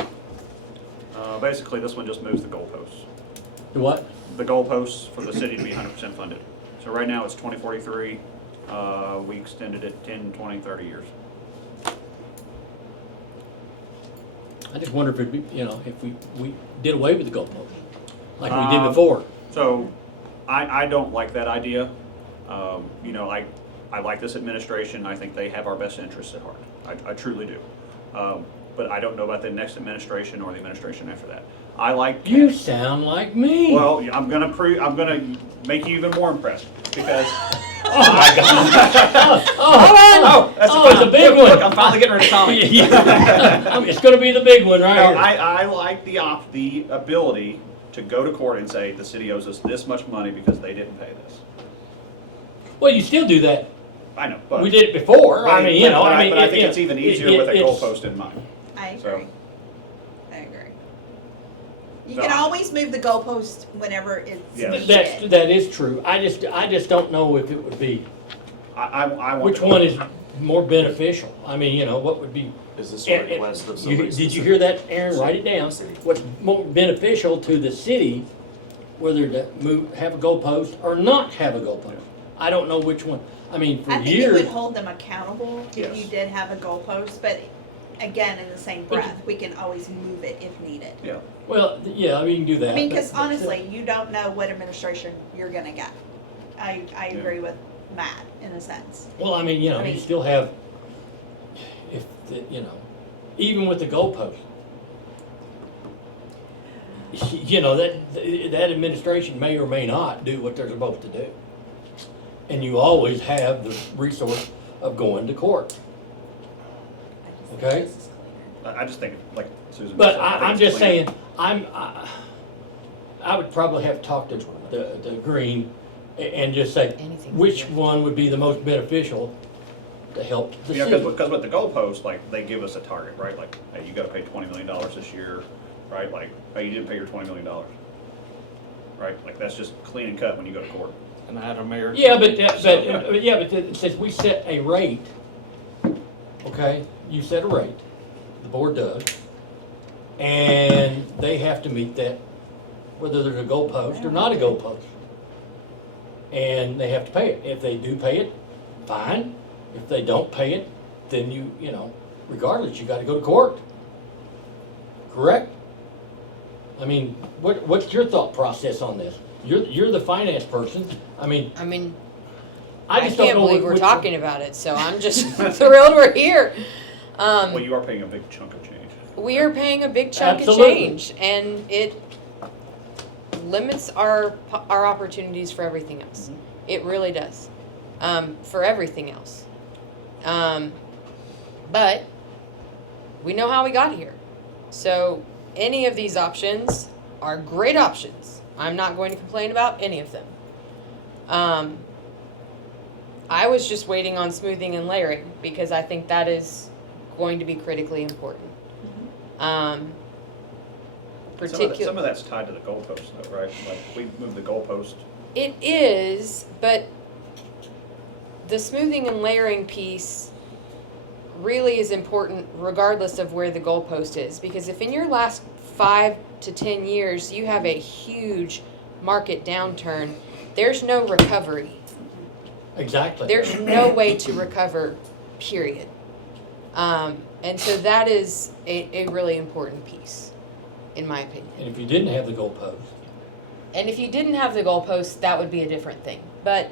Basically, this one just moves the goalposts. The what? The goalposts for the city to be 100% funded. So right now, it's 2043. We extended it 10, 20, 30 years. I just wonder if it'd be, you know, if we did away with the goalpost, like we did Um, before. So I don't like that idea. You know, I like this administration. I think they have our best interests at heart. I truly do. But I don't know about the next administration or the administration after that. I like. You sound like me. Well, I'm gonna make you even more impressed because. Oh my God! Oh, that's it's a big one. Look, I'm finally getting rid of Tommy. Yeah. It's gonna be the big one right No, here. I like the ability to go to court and say the city owes us this much money because they didn't pay this. Well, you still do that. I know, but We did it before. I mean, you know, but I mean, I think it's even easier with a it's- goalpost in mind. I So- agree. I agree. You So- can always move the goalpost whenever it's Yes. needed. That is true. I just don't know if it would be, I want. which one is more beneficial. I mean, you know, what would be. Is this And- a request of you- somebody? Did you hear that, Aaron? Write it down. What's more beneficial to the city, whether to have a goalpost or not have a goalpost? I don't know which one. I mean, for I think it years. would hold them accountable if Yes. you did have a goalpost, but again, in the same breath, we can always move it if needed. Yeah. Well, yeah, I mean, you can do that. I mean, but- because honestly, you don't know what administration you're gonna get. I Yeah. agree with Matt in a sense. Well, I mean, you know, I mean- you still have, if, you know, even with the goalpost, you know, that administration may or may not do what they're supposed to do. And you always have the resource of going to court, okay? I just think, like Susan. But said, I think I'm it's just cleaner. saying, I would probably have talked to the Green and just say, Anything. which one would be the most beneficial to help the You know, city? because with the goalpost, like, they give us a target, right? Like, hey, you gotta pay $20 million this year, right? Like, hey, you didn't pay your $20 million. Right? Like, that's just clean and cut when you go to court. And I had a mayor. Yeah, but since we set a rate, okay, you set a rate, the board does, and they have to meet that, whether there's a goalpost or not a goalpost. And they have to pay it. If they do pay it, fine. If they don't pay it, then you know, regardless, you gotta go to court. Correct? I mean, what's your thought process on this? You're the finance person. I mean, I just don't can't know believe we're which- talking about it, so I'm just thrilled we're here. Well, you are paying a big chunk of change. We are paying a big chunk of Absolutely. change, and it limits our opportunities for everything else. It really does, for everything else. But we know how we got here. So any of these options are great options. I'm not going to complain about any of them. I was just waiting on smoothing and layering because I think that is going to be critically important. Some of that's tied to the goalpost though, right? Like, we move the goalpost. It is, but the smoothing and layering piece really is important regardless of where the goalpost is. Because if in your last 5 to 10 years you have a huge market downturn, there's no recovery. Exactly. There's no way to recover, period. And so that is a really important piece, in my opinion. And if you didn't have the goalpost, And if you didn't have the goalpost, that would be a different thing. But,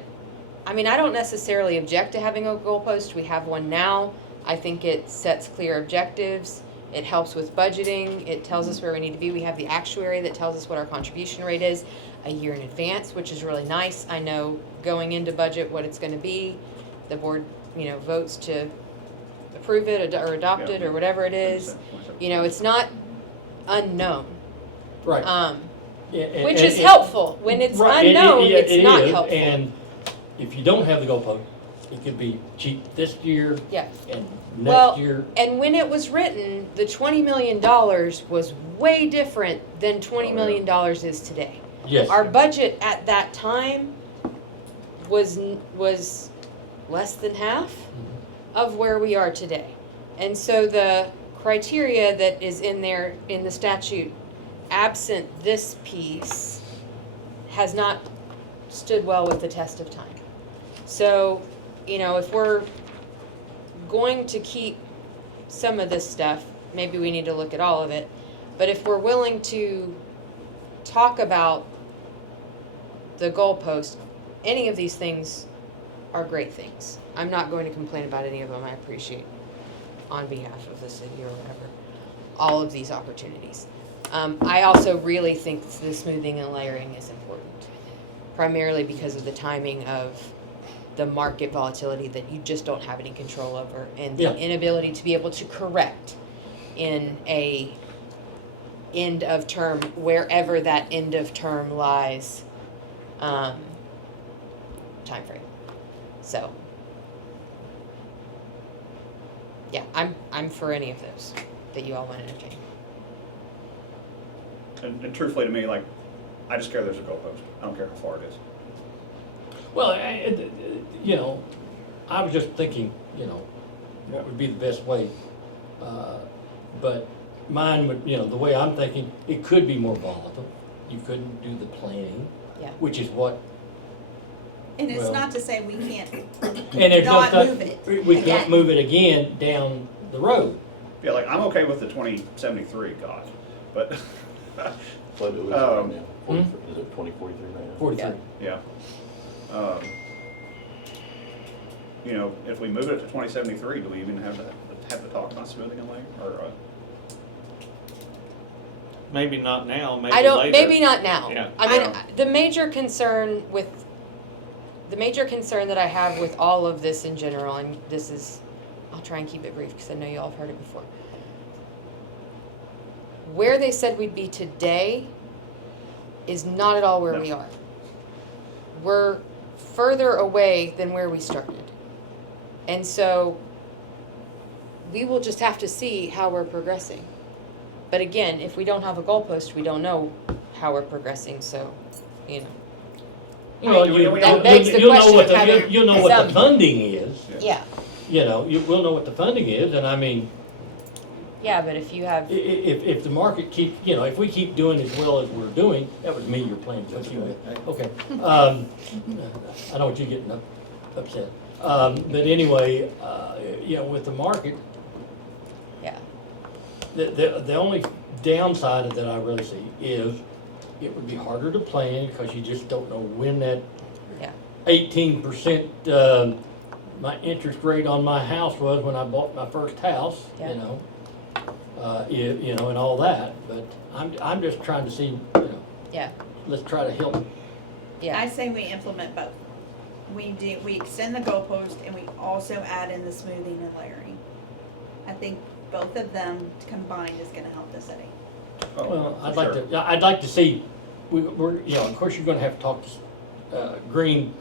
I mean, I don't necessarily object to having a goalpost. We have one now. I think it sets clear objectives. It helps with budgeting. It tells us where we need to be. We have the actuary that tells us what our contribution rate is a year in advance, which is really nice. I know going into budget what it's going to be. The board, votes to approve it or adopt it or whatever it is. It's not unknown. Right. Yeah, and- Which and- is helpful. When it's Right, unknown, it it's not is, helpful. And if you don't have the goalpost, it could be cheap this year Yeah. and Well, next year. and when it was written, the $20 million was way different than $20 million is today. Yes. Our budget at that time was less than half of where we are today. And so the criteria that is in there in the statute, absent this piece, has not stood well with the test of time. So, if we're going to keep some of this stuff, maybe we need to look at all of it. But if we're willing to talk about the goalpost, any of these things are great things. I'm not going to complain about any of them. I appreciate, on behalf of the city or whatever, all of these opportunities. I also really think the smoothing and layering is important, primarily because of the timing of the market volatility that you just don't have any control over, and the inability to be able to correct in a end of term, wherever that end of term lies, time frame. So, yeah, I'm for any of those that you all want to entertain. And truthfully to me, like, I just care there's a goalpost. I don't care how far it is. Well, I was just thinking, what would be the best way. But mine would, the way I'm thinking, it could be more volatile. You couldn't do the planning, Yeah. which is what, And it's Well- not to say we can't and there's not no, move it. we can't again. move it again down the road. Yeah, like, I'm okay with the 2073, God, but, What it was Um, right now. Is it 2043 right now? 43. yeah. If we move it to 2073, do we even have to talk about smoothing and layering, or, Maybe not now, maybe I don't. later. Maybe not now. Yeah. I mean, the major concern that I have with all of this in general, and this is, I'll try and keep it brief because I know you all have heard it before. Where they said we'd be today is not at all where No. we are. We're further away than where we started. And so we will just have to see how we're progressing. But again, if we don't have a goalpost, we don't know how we're progressing, so, Well, That begs the you'll know question what of the, having you'll know what the some- funding is. Yeah, We'll know what the funding is, and I mean, yeah, but if you have, if the market keeps, if we keep doing as well as we're doing, that was me you're playing touchy with. Okay. I don't want you getting upset. But anyway, with the market, yeah, the only downside that I really see is it would be harder to plan because you just don't know when that yeah, 18% my interest rate on my house was when I bought my first house, Yeah. and all that. But I'm just trying to see, yeah, let's try to help. I yeah, say we implement both. We extend the goalpost and we also add in the smoothing and layering. I think both of them combined is gonna help the city. Well, for I'd like sure. to. I'd like to see. We're of course you're going to have to talk to Green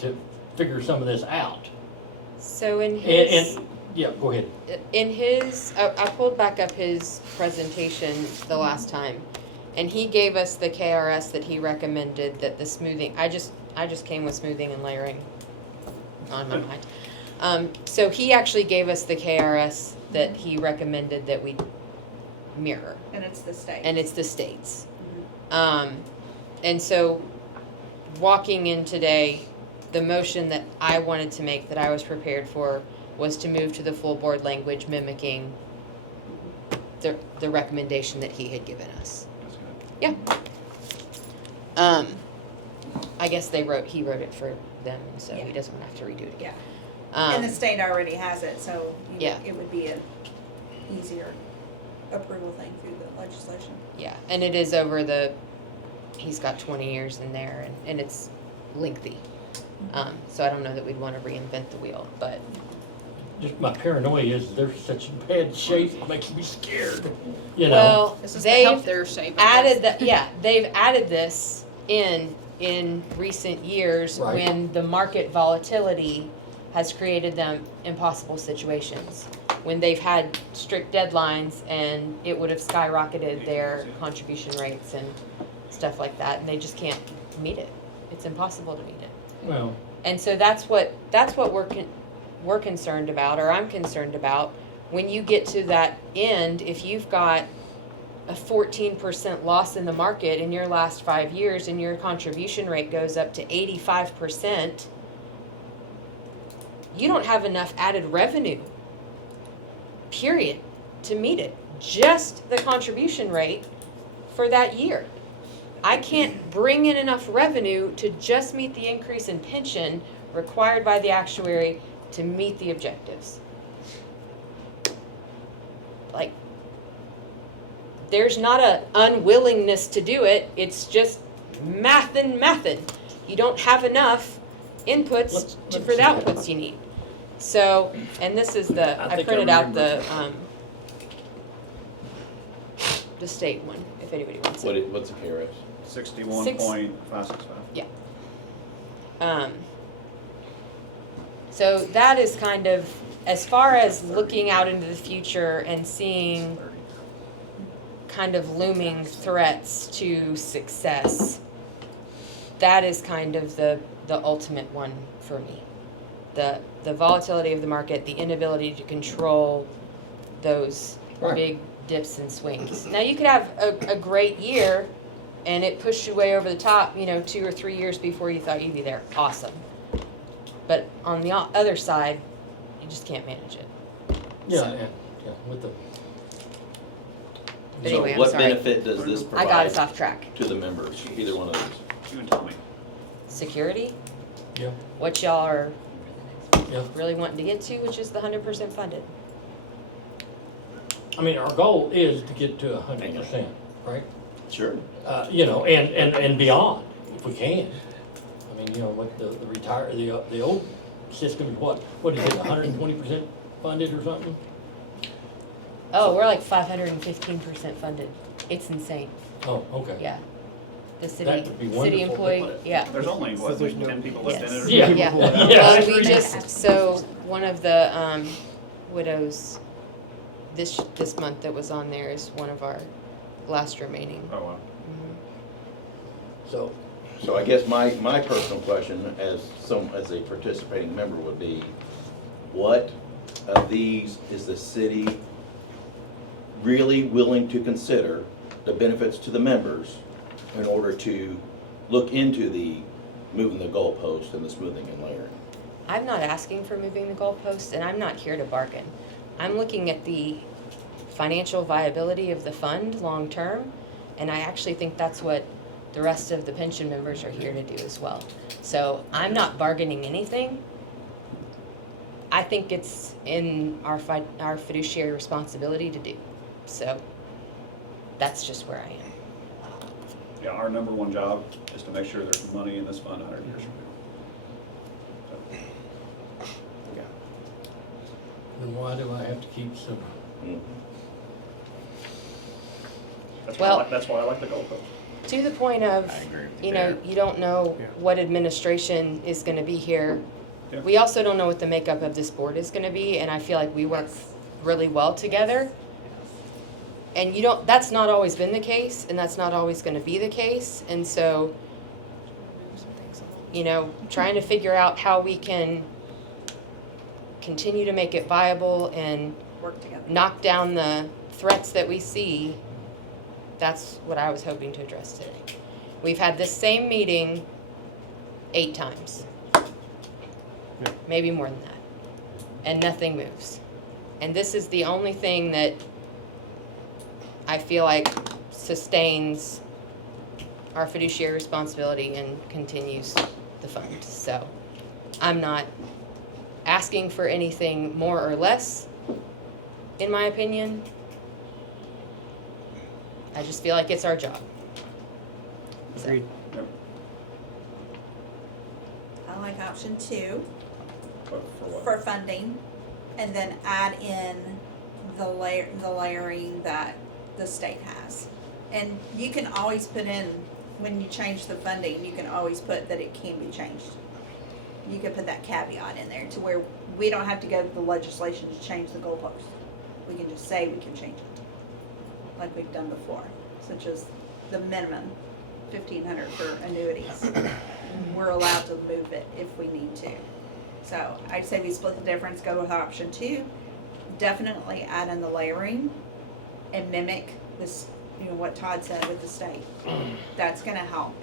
to figure some of this out. so in his. And yeah, go ahead. In his, I pulled back up his presentation the last time, and he gave us the KRS that he recommended, that the smoothing, I just came with smoothing and layering on my mind. So he actually gave us the KRS that he recommended that we mirror, And it's the state. and it's the states. And so, walking in today, the motion that I wanted to make, that I was prepared for, was to move to the full board language mimicking the recommendation that he had given us. That's good. Yeah. I guess he wrote it for them, so he doesn't have to redo it again. And the state already has it, so Yeah. it would be a easier approval thing through the legislation. Yeah, and it is he's got 20 years in there, and it's lengthy. So I don't know that we'd want to reinvent the wheel, but Just my paranoia is they're such bad shape, it makes me scared, you know? well, This is to help they've their shape. I guess. added they've added this in recent years Right. when the market volatility has created them impossible situations. When they've had strict deadlines and it would have skyrocketed their contribution rates and stuff like that, and they just can't meet it. It's impossible to meet it. Well, And so that's what we're concerned about, or I'm concerned about. When you get to that end, if you've got a 14% loss in the market in your last 5 years and your contribution rate goes up to 85%, you don't have enough added revenue, period, to meet it. Just the contribution rate for that year. I can't bring in enough revenue to just meet the increase in pension required by the actuary to meet the objectives. Like, there's not a unwillingness to do it, it's just mathin'. You don't have enough inputs Let's for the see. outputs you need. So, and this is I I think I printed out remember. the state one, if anybody wants What it. what's the KRS? 61.565. So that is kind of, as far as looking out into the future and seeing kind of looming threats to success, that is kind of the ultimate one for me. The volatility of the market, the inability to control those Right. big dips and swings. Now you could have a great year and it pushed you way over the top, 2 or 3 years before you thought you'd be there. Awesome. But on the other side, you just can't manage it. yeah, So- yeah, with the, But anyway, I'm So what sorry. benefit does this I got us provide off track. to the members, either one of those? You can tell me. Security, yeah, what y'all are yeah. really wanting to get to, which is the 100% funded. I mean, our goal is to get to 100%, right? Sure. And beyond, if we can. I mean, what the old system is what is it, 120% funded or something? Oh, we're like 515% funded. It's insane. Oh, okay. Yeah. The city, That would be city wonderful, employee, But yeah. There's only, So what, there's like no 10 people left in it or Yes. something? Yeah. Yeah. Yeah. Well, we just, so one of the widows this month that was on there is one of our last remaining. Oh, wow. So, So I guess my personal question as a participating member would be, what of these is the city really willing to consider the benefits to the members in order to look into the moving the goalpost and the smoothing and layering? I'm not asking for moving the goalpost, and I'm not here to bargain. I'm looking at the financial viability of the fund long-term, and I actually think that's what the rest of the pension members are here to do as well. So I'm not bargaining anything. I think it's in our fiduciary responsibility to do. So that's just where I am. Yeah, our number one job is to make sure there's money in this fund 100 years from now. So, then why do I have to keep some? Mhm. Well- That's why I like the goalpost. To the point of, I agree with you there. you don't know Yeah. what administration is gonna be here. Yeah. We also don't know what the makeup of this board is gonna be, and I feel like we work really well together. And that's not always been the case, and that's not always gonna be the case, and so, trying to figure out how we can continue to make it viable and Work together. knock down the threats that we see, that's what I was hoping to address today. We've had this same meeting 8 times. Yeah. Maybe more than that. And nothing moves. And this is the only thing that I feel like sustains our fiduciary responsibility and continues the fund. So I'm not asking for anything more or less, in my opinion. I just feel like it's our job. So, Agreed. I like option 2 For what? for funding, and then add in the layering that the state has. And you can always put in, when you change the funding, you can always put that it can be changed. You can put that caveat in there to where we don't have to go to the legislation to change the goalpost. We can just say we can change it, like we've done before, such as the minimum 1,500 for annuities. We're allowed to move it if we need to. So I'd say we split the difference, go with option 2. Definitely add in the layering and mimic this, what Todd said with the state. That's gonna help.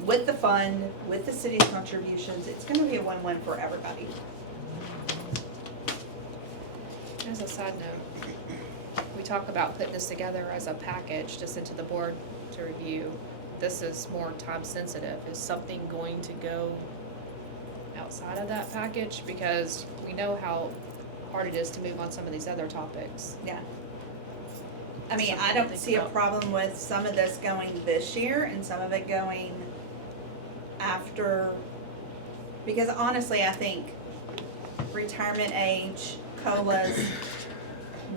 With the fund, with the city's contributions, it's gonna be a win-win for everybody. As a side note, we talk about putting this together as a package to send to the board to review. This is more time sensitive. Is something going to go outside of that package? Because we know how hard it is to move on some of these other topics. Yeah. I mean, I don't see a problem with some of this going this year and some of it going after, because honestly, I think retirement age, COLAs,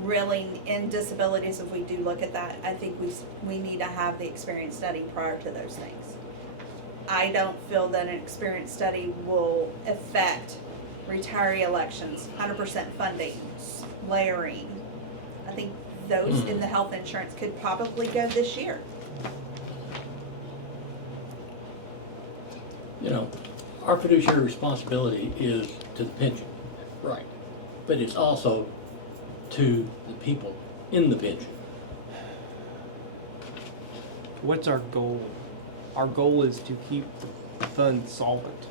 really, in disabilities, if we do look at that, I think we need to have the experience study prior to those things. I don't feel that an experience study will affect retiree elections, 100% funding, layering. I think those in the health insurance could probably go this year. Our fiduciary responsibility is to the pension, right? But it's also to the people in the pension. What's our goal? Our goal is to keep the fund solvent.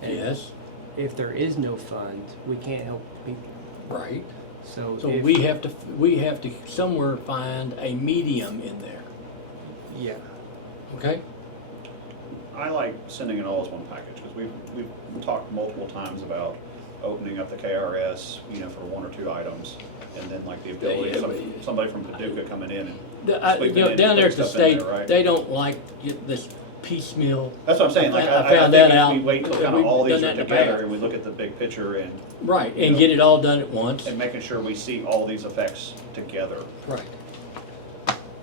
And Yes, if there is no fund, we can't help people. right. So So if- we have to somewhere find a medium in there, yeah. okay? I like sending it all as one package, because we've talked multiple times about opening up the KRS, for 1 or 2 items, and then like the ability of somebody from Paducah coming in and sweeping in and Down there at putting the stuff in state, there, right? they don't like this piecemeal. That's what I'm saying, like, I found I that think if out. we wait till kind We've of all these done are that in the together past. and we look at the big picture and Right, You and know. get it all done at once. making sure we see all these effects together. Right.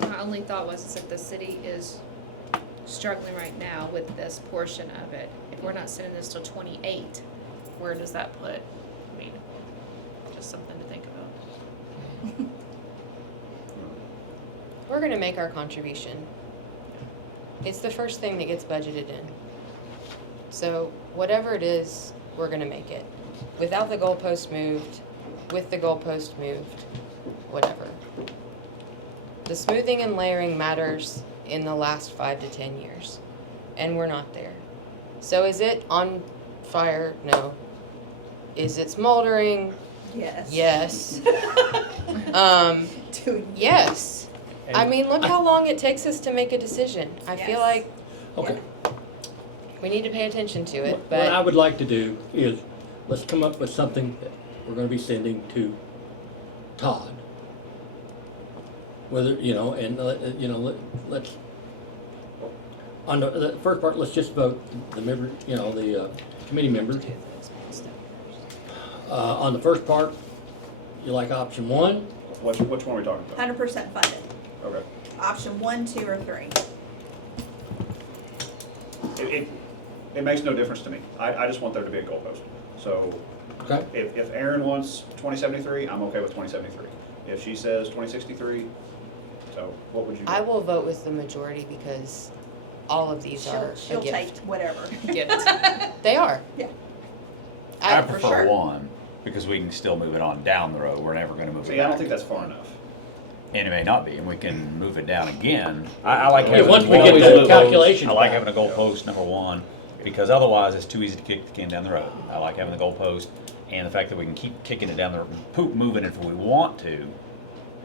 My only thought was is that the city is struggling right now with this portion of it. If we're not sending this till 28, where does that put? I mean, just something to think about. we're gonna make our contribution. It's the first thing that gets budgeted in. So whatever it is, we're gonna make it. Without the goalpost moved, with the goalpost moved, whatever. The smoothing and layering matters in the last 5 to 10 years, and we're not there. So is it on fire? No. Is it smoldering? Yes. Yes. Dude, Yes. I And- mean, look how long it takes us to make a decision. I feel Yes. like Okay. we need to pay attention to it, What I but would like to do is, let's come up with something that we're gonna be sending to Todd. Whether, let's, on the first part, let's just vote the member, the committee members. On the first part, you like option 1? Which one are we talking about? 100% funded. Okay. Option 1, 2, or 3. It makes no difference to me. I just want there to be a goalpost. So Okay? if Aaron wants 2073, I'm okay with 2073. If she says 2063, so what would you do? I will vote with the majority because all of these are She'll a take gift. whatever. Gift. They are. Yeah. I for prefer sure. 1, because we can still move it on down the road. We're never gonna move it See, I don't back. think that's far enough. And it may not be, and we can move it down again. I like Yeah, having. once we one get of the those- calculations I like back. having a goalpost, number 1, because otherwise it's too easy to kick the can down the road. I like having the goalpost and the fact that we can keep kicking it down the road, moving it if we want to.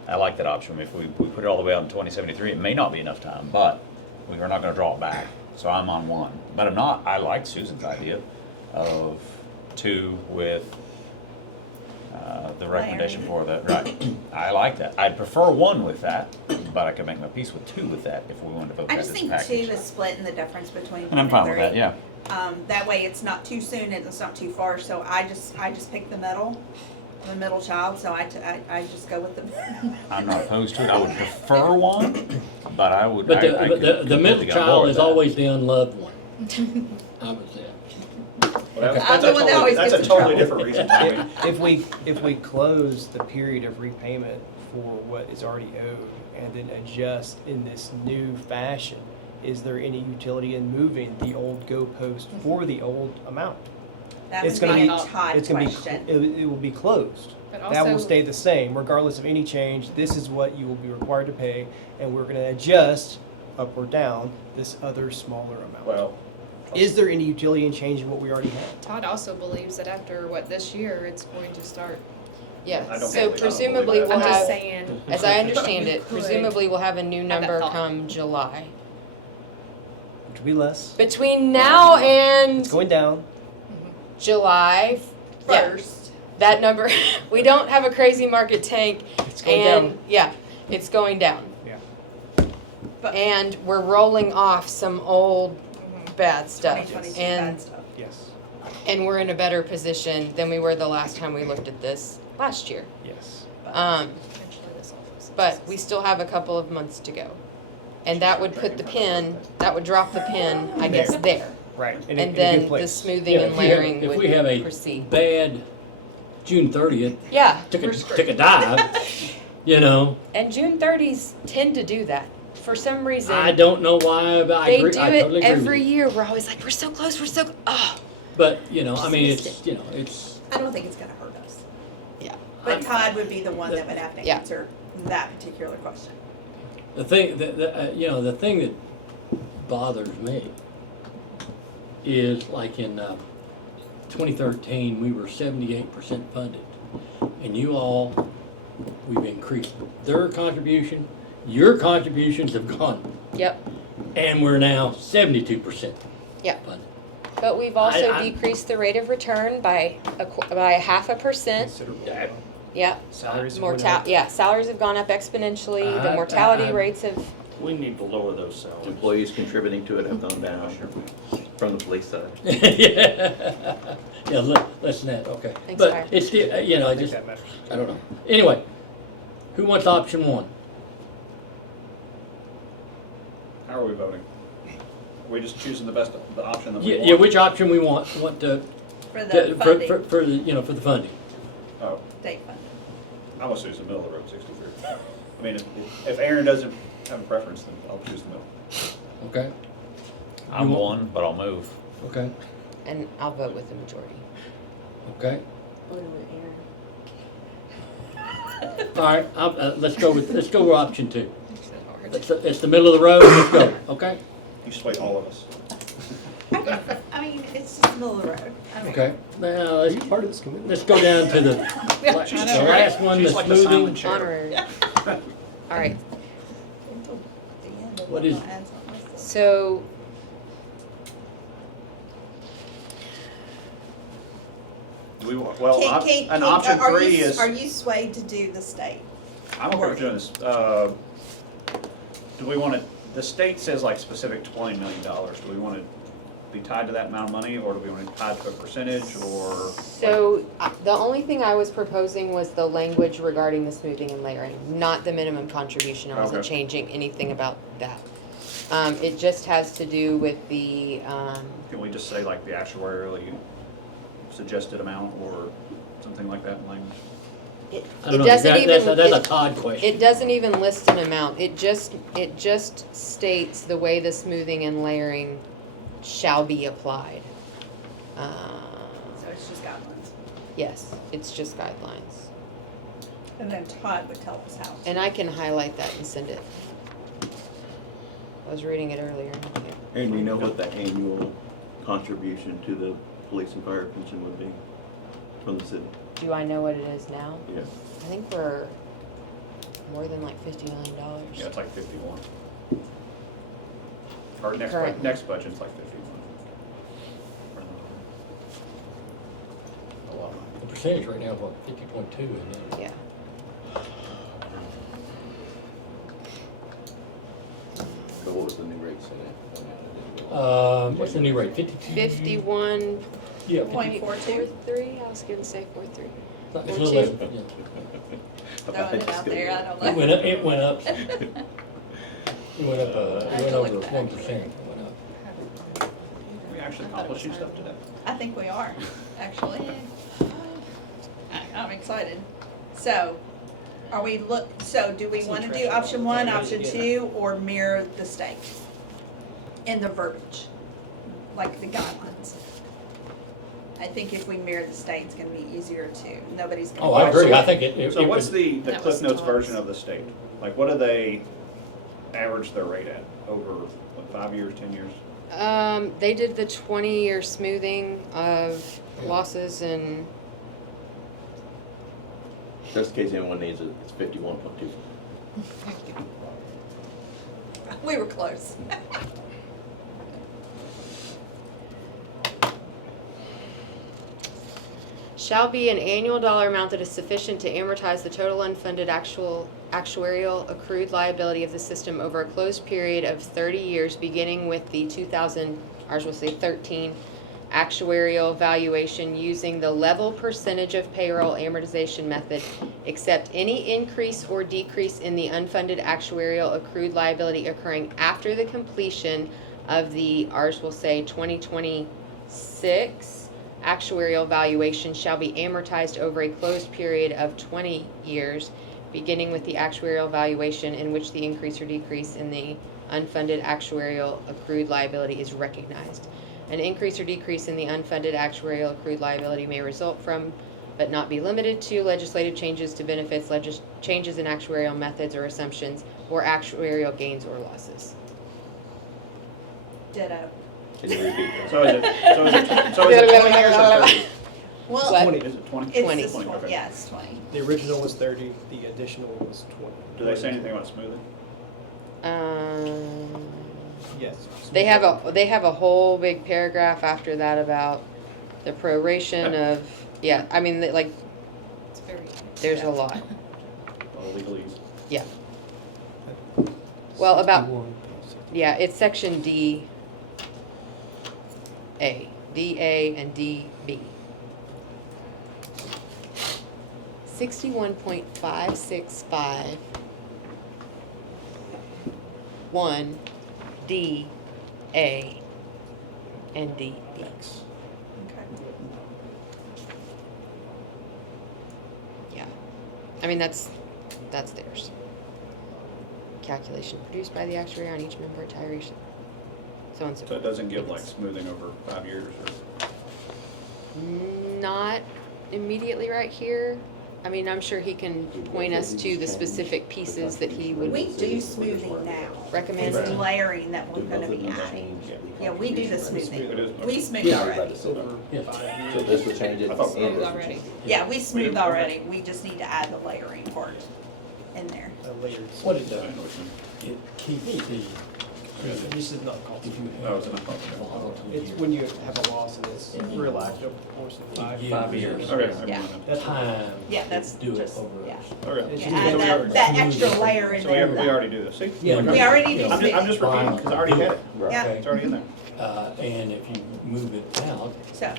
I like that option. If we put it all the way out in 2073, it may not be enough time, but we are not gonna draw it back. So I'm on 1. But I'm not, I like Susan's idea of 2 with the recommendation for the, right. I like that. I'd prefer one with that, but I could make my peace with two with that if we wanted to vote I that just as a think package. 2 is splitting the difference between 1 And I'm fine with that, three. yeah. That way it's not too soon and it's not too far, so I just pick the middle. I'm a middle child, so I just go with the. I'm not opposed to it. I would prefer one, but I would. But I the could middle completely get on board child with is that. always the unloved one. I would say. Well, I'm the one that always that's gets a in totally trouble. different reason, Tommy. If we close the period of repayment for what is already owed and then adjust in this new fashion, is there any utility in moving the old goalpost for the old amount? That It's would gonna be be- a Todd It's gonna be, question. it will be closed. But That will also- stay the same regardless of any change. This is what you will be required to pay, and we're gonna adjust up or down this other smaller amount. Well, Is there any utility in changing what we already have? Todd also believes that after this year, it's going to start. Yeah, I don't so believe- I don't presumably believe we'll I'm just have, saying, as I understand You it, could presumably we'll have a new have that number thought. come July. Which will be less. Between now and It's going down. July Yeah. 1st, that number, we don't have a crazy market tank, It's going and down. yeah, it's going down. Yeah. But- And we're rolling off some old bad stuff, 2022 and bad stuff. Yes. and we're in a better position than we were the last time we looked at this last year. Yes. eventually this all. But we still have a couple of months to go. And that would put the pin, that would drop the pin, I guess, there. Right. In And a then good the place. smoothing Yeah, and if we have- layering if we have would a proceed. Bad June 30th, Yeah, took a dive, you know. and June 30s tend to do that. For some reason, I don't know why, but I they agree. do I it totally agree with every you. year. We're always like, we're so close, we're so, oh. But, you know, I Just mean, missed it's, you know, it's, I don't think it's gonna hurt us. Yeah. But Todd would be the one that would have to Yeah. answer that particular question. the thing, you know, the thing that bothers me is like in 2013, we were 78% funded. And you all, we've increased their contribution, your contributions have gone, Yep, and we're now 72% Yep. funded. but we've also I- decreased the rate of return by by 0.5%. Considerable. Yep. Salaries are going up. Yeah, salaries have gone up exponentially. The I- mortality I- rates have, We need to lower those salaries. Employees contributing to it have gone down from the police side. Yeah, listen to that, okay. Thanks, Fire. But it's, the you know, I I think just, that matters. I don't know. Anyway, who wants option one? How are we voting? Are we just choosing the option that we want? Yeah, which option we want to, For the for, funding, for the, you know, for the funding. Oh, state funding. I want to choose the middle of the road, 63. I mean, if Aaron doesn't have a preference, then I'll choose the middle. Okay, I'm You want- one, but I'll move. okay, and I'll vote with the majority. okay. All right, let's go with option two. It's the middle of the road, let's go, okay? You sway all of us. I mean, it's just the middle of the road. Okay, now, Are you part of this committee? let's go down to the She's the last one, the She's like the silent smoothing. chair. Honorary. All right, Until the end of What it, is- I'll add something else. so Well, an option are 3 you- is, Are you swayed to do the state? I'm okay with doing this. Do we want to, the state says like specific $20 million. Do we want to be tied to that amount of money, or do we want to tie to a percentage, or? So, the only thing I was proposing was the language regarding the smoothing and layering, not the minimum contribution. I wasn't Okay. changing anything about that. It just has to do with the, Can we just say like the actuarially suggested amount, or something like that in language? I it don't know, doesn't that's even, a Todd question. it doesn't even list an amount. It just states the way the smoothing and layering shall be applied. So it's just guidelines. Yes, it's just guidelines. And then Todd would tell us how. And I can highlight that and send it. I was reading it earlier. And you know what the annual contribution to the police and fire pension would be from the city? Do I know what it is now? Yeah. I think we're more than like $50 million. Yeah, it's like 51. Or Currently. next budget's like 51. A lot. percentage right now, what, 50.2, isn't it? Yeah. But what was the new rate set at? What's the new rate, 52? 51. Yeah, Point 43. I was gonna say 43. it's a little less, yeah. Throwing it out there, I don't know. It went up, it went up, I it went up, have it to went over look back. 1%, it went up. We actually accomplishing stuff today. I think we are, actually. I'm excited. So, are we so do we wanna do option one, option two, or mirror the state? In the verbiage, like the guidelines? I think if we mirror the state, it's gonna be easier to, nobody's gonna. Oh, I agree, I think it. So what's would- the That Cliff was Notes Todd's. version of the state? Like, what do they average their rate at over, what, 5 years, 10 years? They did the 20-year smoothing of losses and Just in case anyone needs it, it's 51.2. We were close. shall be an annual dollar amount that is sufficient to amortize the total unfunded actuarial accrued liability of the system over a closed period of 30 years, beginning with the 13 actuarial valuation using the level percentage of payroll amortization method, except any increase or decrease in the unfunded actuarial accrued liability occurring after the completion of the, ours will say 2026 actuarial valuation shall be amortized over a closed period of 20 years, beginning with the actuarial valuation in which the increase or decrease in the unfunded actuarial accrued liability is recognized. An increase or decrease in the unfunded actuarial accrued liability may result from, but not be limited to, legislative changes to benefits, changes in actuarial methods or assumptions, or actuarial gains or losses. Ditto. Can you repeat that? So is it 20 years or 30? Well, What? 20. Is it 20? it's 20. this 20, one, okay. yeah, it's 20. The original was 30, the additional was 20. Do they say anything about smoothing? Yes. They have a whole big paragraph after that about the proration of, yeah, I mean, like, It's very. there's a lot, All legalese. yeah. Well, about, 61. yeah, it's section D, A and DB. 61.565 1 D A and DB. Okay. Yeah, I mean, that's theirs. Calculation produced by the actuary on each member retiree, so on and so So it forth. doesn't give like smoothing over 5 years or? Not immediately right here. I mean, I'm sure he can point us to the specific pieces that he would We do smoothing now. recommend. It's layering that we're gonna be adding. Yeah, we do the smoothing. It is. We smooth Yeah, already. Over Yeah. 5 So years. this would change it. I thought- and this would Already. change it. Yeah, we smooth already. We just need to add the layering part in there. Layered. What it I does, know what you mean. it keeps the, This is not called. if you Oh, have it's not called. volatile It's years, when you have a loss and it's realized over the course of 5 Yeah. years. Okay, never Yeah. mind. That's time Yeah, that's to do it just- over. yeah. Okay. It's Yeah, just- add that extra layer in So there. we already do this, see? Yeah. We already do I'm just repeating, smoothing. because I already had it. Right. Yeah. It's already in there. And if you move it out So,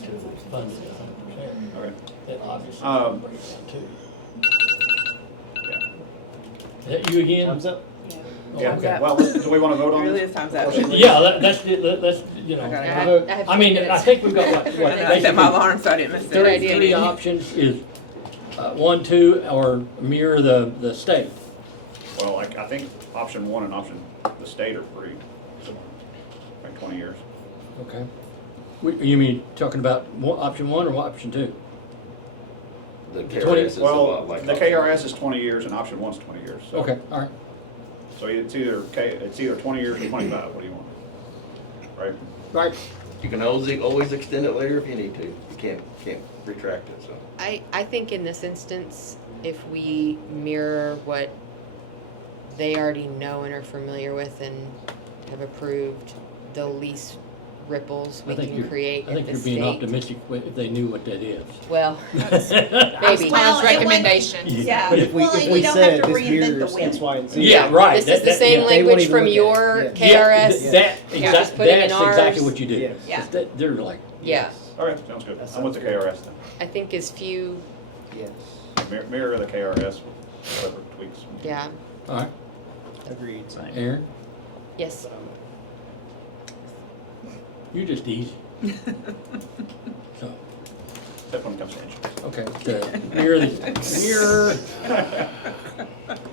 to fund it 100%, Okay. it obviously Um, brings it down too. Yeah. Is that you again? Thumbs up? Yeah, Thumbs okay. up. Well, do we want to vote It on really this? is times up. Yeah, that's, you know. I gotta I go. have I mean, 2 I minutes. think we've got what I know, I set my basically alarm so I didn't miss it. Good idea. three options is 1, 2, or mirror the state. Well, like, I think option 1 and option, the state are free, like 20 years. Okay. You mean talking about option 1 or option 2? The 20 KRS is a Well, lot like. the KRS is 20 years and option 1's 20 years. So- Okay, all right. So it's either 20 years or 25, what do you want? Right? Right. You can always extend it later if you need to. You can't retract it, so. I think in this instance, if we mirror what they already know and are familiar with and have approved, the least ripples I we think can you're, create I at think the you're being state. optimistic if they knew what that is. Well, That's maybe. Tom's Well, it went- recommendation. Yeah, But if we, well, if you we don't said have to this reinvent the mirrors wheel. X, Y, and Z. Yeah, right. This is the same yeah. They won't language even from look at your it. Yeah, KRS. that, Yeah, just exact, put it in that's exactly ours. what you do. Yeah. Yeah. Just that they're like, Yeah, Okay, sounds good. That I'm with the sounds good. KRS then. I think as few, Yes, Mirror the KRS with whatever tweaks. yeah, all right, agreed. Same. Aaron, yes. you're just easy. So, Except when it comes to insurance. okay, the mirror,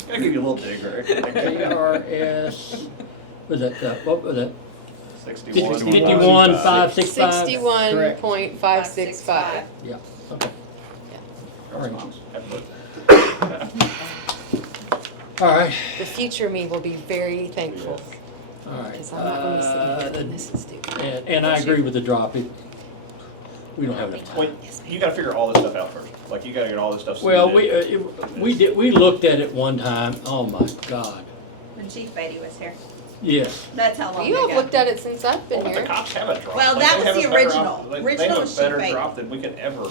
Gotta give you a little dig, right? KRS, was that, what was that? 61. 51, 565? 61.565. Yeah, okay. All right. Corresponds. Absolutely. All right, The future me will be very thankful, all right. because I'm not going to be sitting here when this is due. And I agree with the drop. We don't have enough time. Wait, you gotta figure all this stuff out first. Like, you gotta get all this stuff Well, submitted. we looked at it one time, oh my God, When Chief Beatty was here. yes. That's how long You have ago. looked at it since I've been Well, but the here. cops have a drop. Well, Like, that they was have the a better original. op- they Original have was a better cheap bait. drop than we could ever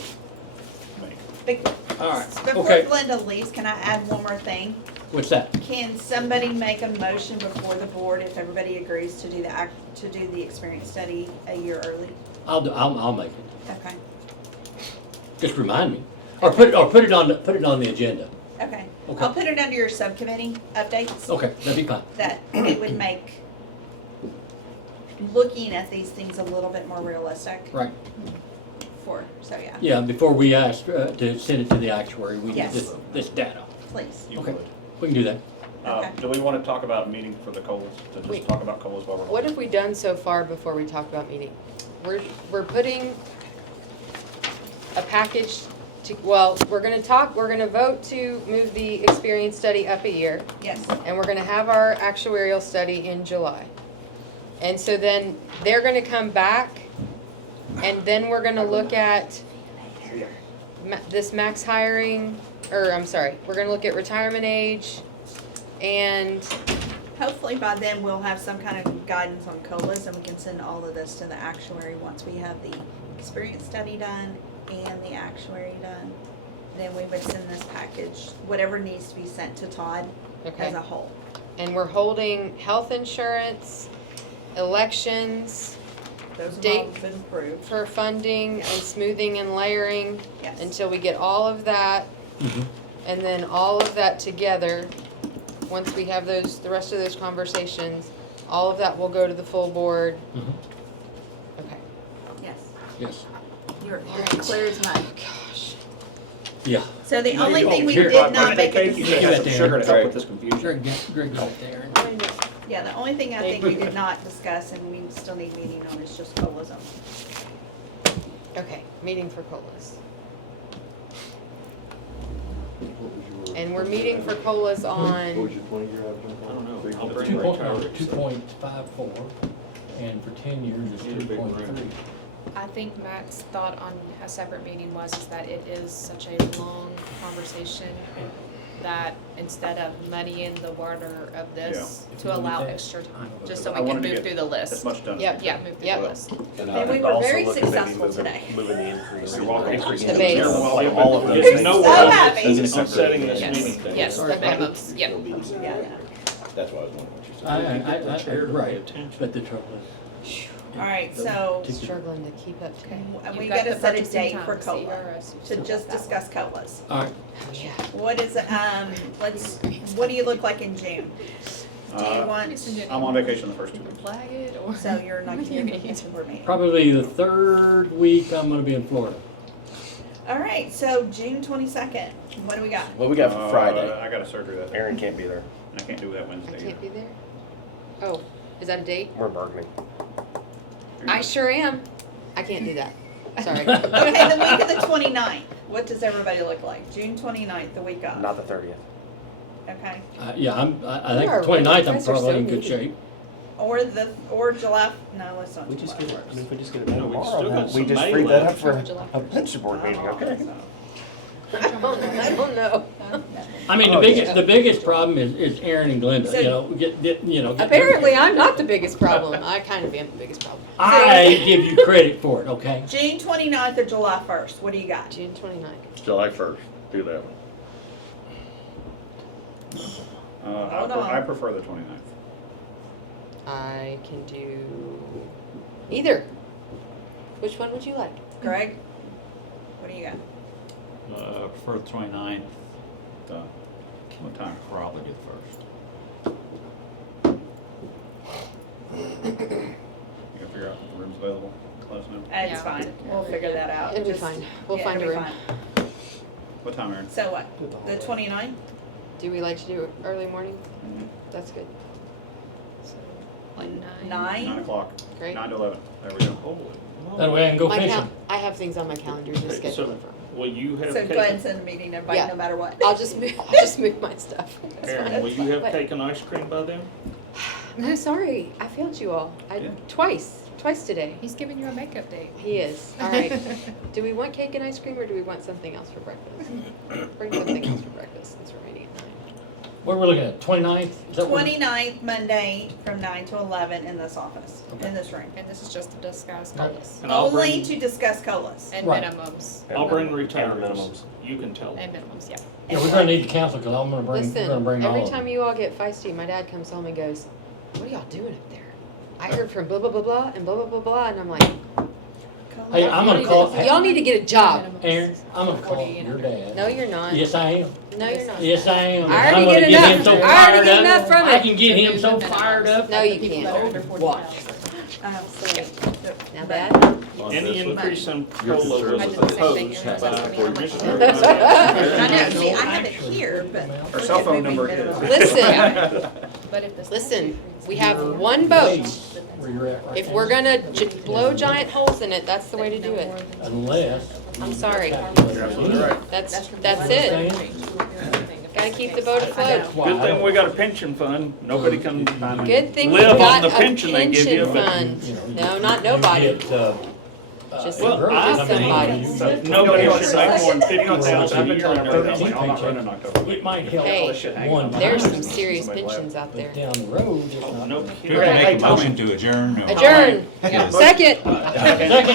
make. All right, Before okay, Glenda leaves, can I add one more thing? what's that? Can somebody make a motion before the board if everybody agrees to do the experience study a year early? I'll make it. Okay, Just remind me. Or put it on the agenda. okay. Okay. I'll put it under your subcommittee updates. Okay, that'd be fine. That it would make looking at these things a little bit more realistic Right. so yeah, Yeah, before we ask to send it to the actuary, we need Yes. this data. please. You Okay. would. We can do that. Okay. Do we wanna talk about meeting for the COLAs? To just Wait. talk about COLAs while we're. What have we done so far before we talk about meeting? We're putting a package to, well, we're gonna vote to move the experience study up a year, Yes, and we're gonna have our actuarial study in July. And so then they're gonna come back, and then we're gonna look at this max hiring, or I'm sorry, we're gonna look at retirement age, and hopefully by then we'll have some kind of guidance on COLAs and we can send all of this to the actuary once we have the experience study done and the actuary done. Then we would send this package, whatever needs to be sent to Todd okay. as a whole. And we're holding health insurance, elections Those have all Date. been approved. for funding and smoothing and layering Yes. until we get all of that. Mhm. And then all of that together, once we have the rest of those conversations, all of that will go to the full board. Mhm. Okay. Yes, Yes. you're Alright. clear as mud. Gosh. Yeah. So the only thing we here, did not make a Cake, you should decision, have some sugar to help with this confusion. Greg, got it there. yeah, the only thing I think we did not discuss and we still need meeting on is just COLAs only. Okay, meeting for COLAs. And we're meeting for COLAs What was on, your 20-year average? I don't know. I'll Two bring point, 2.54, and for 10 years it's Need a big 2.3. I think Matt's thought on a separate meeting was is that it is such a long conversation that instead of muddying the water of this, Yeah. to allow extra time, just so I we can wanted to move get through the list. As much done. as Yep. we Yeah, can. move through Yep. the list. And we were Also very look at maybe successful moving- today. Moving the increase. You're welcome. Increase The in base. You're welcome. All of those There's things. no So way happy. I'm setting this Yes, meeting. yes, the minimums, yep. Yeah. That's why I was wondering what you said. Right, but the trouble All right, so struggling to keep up to. we You've got gotta the set a purchasing date for time, COLA CRS, to so just that discuss COLAs. All right, Yeah. What is, what do you look like in June? Do you want, I'm on vacation the first 2 weeks. Flag it or? so you're not gonna be at the board meeting? probably the third week I'm gonna be in Florida. All right, so June 22nd, what do we got? What we got for Friday? I got a surgery that day. Aaron can't be there. I can't do that I Wednesday. can't be there? Oh, is that a date? We're in Burgundy. I sure am. I can't do that. Sorry. Okay, the week of the 29th, what does everybody look like? June 29th, the week of, Not the 30th. okay? Yeah, I think Our the 29th I'm guys are probably so in good needy. shape. Or July, no, let's not. We just July get it, I 1st. mean, if we just get it done No, we tomorrow, still got then we some just May free that up left. for July. a pension board meeting, okay? I don't know. No. I mean, Oh, the biggest problem is Aaron and Glenda, you know, get. Apparently, I'm not the biggest problem. I kind of am the biggest problem. I give you credit for it, okay? June 29th or July 1st, what do you got? June 29th. July 1st, do that one. Hold on. I prefer the 29th. I can do either. Which one would you like? Greg? What do you got? For the 29th, What time? probably do the first. You gotta figure out if the room's available, let us know. It's Yeah. fine, we'll figure that out. It'll be Just- fine. We'll yeah, find a it'll be room. fine. What time, Aaron? So what, Do it the the 29th? Do we like to do it early morning? That's good. Like 9. 9 o'clock, Great. 9 to 11, there we go. That way I can go My fishing. I have things on my calendar to Okay, schedule so it for. will you have So go ahead and cake? send a meeting to everybody, Yeah. no matter what. I'll just move my stuff. That's Aaron, fine. will you have But- cake and ice cream by then? No, sorry. I failed you all. Yeah. Twice today. He's giving you a makeup date. He is. All right. Do we want cake and ice cream or do we want something else for breakfast? Bring something else for breakfast since we're meeting at 9. What we're looking at, 29th? Is that what- 29th, Monday, from 9 to 11 in this office, in this room. And this is just to discuss colas And I'll Only bring, to discuss COLAs. and Right. minimums. I'll bring And retirees. minimums. You can tell them. And minimums, yeah. Yeah, we're gonna need the council, cause I'm gonna bring, we're gonna Listen, bring all every of time them. you all get feisty, my dad comes home and goes, "What are y'all doing up there? I heard from blah blah blah blah and blah blah blah blah," and I'm like, Hey, I'm gonna call, "Y'all need to get a job." Aaron, I'm gonna call 40 and your under. dad. No, you're not. Yes, I am. No, you're not. Yes, I am. I already I'm gonna get him enough. so I already fired get up. enough from I it. can get him so Remove the fired minimums. up. No, you People that can't. are under Watch. 40,000. Now, Dad. Any increase in Your COLA concern was I did the same thing. opposed Aaron by was asking me how much Commissioner. I know, see, I have it here, but. Our cell phone number is. Listen, But if the listen. We have one boat. Where you're at right If now. we're gonna blow giant holes in it, that's the way to do it. Unless. I'm sorry. Right. That's it. Gotta keep the boat afloat. Good thing we got a pension fund. Nobody can Good thing we live on got the a pension they give you, pension but fund. No, not nobody. Just Well, just somebody. nobody should make more than 50,000 a year. I'm not running October. It might help Hey, one there's time, some serious pensions out but there. down the road, it's not. No Do we kidding. make a motion to adjourn? or- Adjourn. Yes. Second. Second.